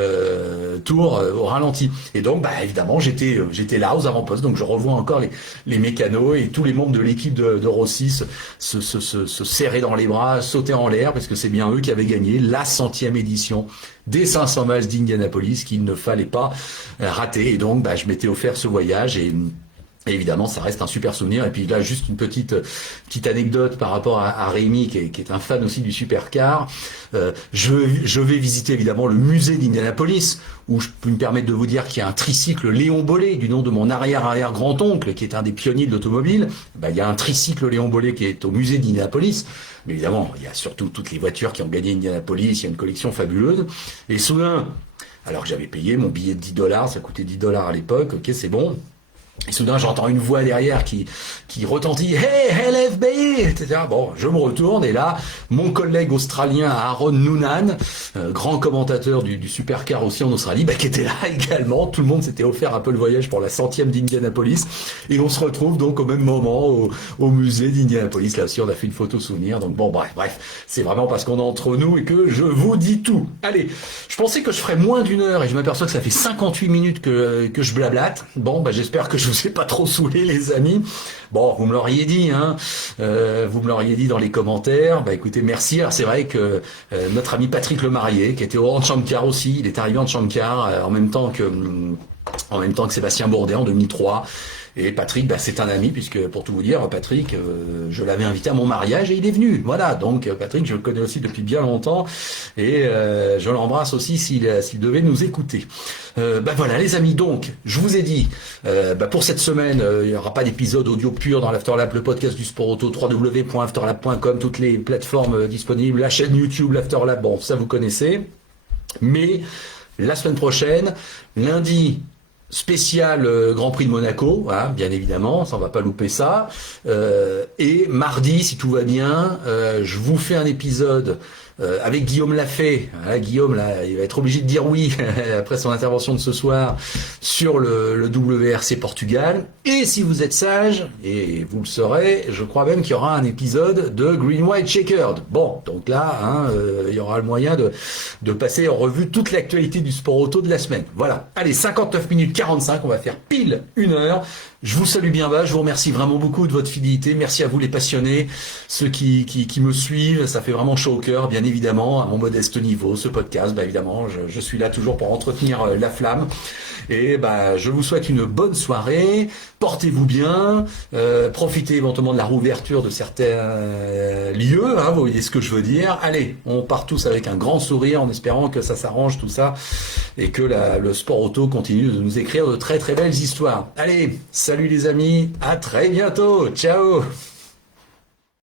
tour au ralenti. Et donc, évidemment, j'étais là aux avant-postes, donc je revois encore les mécanos et tous les membres de l'équipe de Rossi se serrer dans les bras, sauter en l'air, parce que c'est bien eux qui avaient gagné la 100e édition des 500 miles d'Indianapolis qu'il ne fallait pas rater. Et donc, je m'étais offert ce voyage et Et évidemment, ça reste un super souvenir. Et puis là, juste une petite anecdote par rapport à Rémi, qui est un fan aussi du supercar. Je vais visiter évidemment le musée d'Indianapolis, où je peux me permettre de vous dire qu'il y a un tricycle Léon Bollé, du nom de mon arrière-arrière-grand-oncle, qui est un des pionniers de l'automobile. Il y a un tricycle Léon Bollé qui est au musée d'Indianapolis. Mais évidemment, il y a surtout toutes les voitures qui ont gagné Indianapolis. Il y a une collection fabuleuse. Et soudain, alors que j'avais payé mon billet de $10, ça coûtait $10 à l'époque, ok, c'est bon. Et soudain, j'entends une voix derrière qui retentit Hey, LFBI, etc. Bon, je me retourne et là, mon collègue australien Aaron Noonan, grand commentateur du supercar aussi en Australie, qui était là également. Tout le monde s'était offert un peu le voyage pour la 100e d'Indianapolis. Et on se retrouve donc au même moment au musée d'Indianapolis. Là aussi, on a fait une photo souvenir. Donc bon, bref, c'est vraiment parce qu'on est entre nous et que je vous dis tout. Allez, je pensais que je ferais moins d'une heure et je m'aperçois que ça fait 58 minutes que je blablate. Bon, j'espère que je vous ai pas trop saoulé, les amis. Bon, vous me l'auriez dit, hein. Vous me l'auriez dit dans les commentaires. Écoutez, merci. Alors c'est vrai que notre ami Patrick Lemarié, qui était au Hanshamkar aussi, il est arrivé en Hanshamkar en même temps que Sébastien Bourdet en 2003. Et Patrick, c'est un ami, puisque pour tout vous dire, Patrick, je l'avais invité à mon mariage et il est venu. Voilà, donc Patrick, je le connais aussi depuis bien longtemps et je l'embrasse aussi s'il devait nous écouter. Voilà les amis, donc je vous ai dit, pour cette semaine, il n'y aura pas d'épisode audio pur dans l'Afterlab, le podcast du sport auto, www.afterlab.com, toutes les plateformes disponibles, la chaîne YouTube, l'Afterlab, bon, ça vous connaissez. Mais la semaine prochaine, lundi, spécial Grand Prix de Monaco, hein, bien évidemment, ça on va pas louper ça. Et mardi, si tout va bien, je vous fais un épisode avec Guillaume Lafay. Voilà, Guillaume, là, il va être obligé de dire oui après son intervention de ce soir sur le WRC Portugal. Et si vous êtes sage, et vous le saurez, je crois même qu'il y aura un épisode de Green White Checkered. Bon, donc là, il y aura le moyen de passer en revue toute l'actualité du sport auto de la semaine. Voilà. Allez, 59 minutes 45, on va faire pile 1 heure. Je vous salue bien bas, je vous remercie vraiment beaucoup de votre fidélité. Merci à vous les passionnés, ceux qui me suivent, ça fait vraiment chaud au cœur, bien évidemment, à mon modeste niveau, ce podcast, évidemment, je suis là toujours pour entretenir la flamme. Et je vous souhaite une bonne soirée, portez-vous bien, profitez éventuellement de la rouverture de certains lieux, hein, vous voyez ce que je veux dire. Allez, on part tous avec un grand sourire en espérant que ça s'arrange tout ça et que le sport auto continue de nous écrire de très très belles histoires. Allez, salut les amis, à très bientôt, ciao.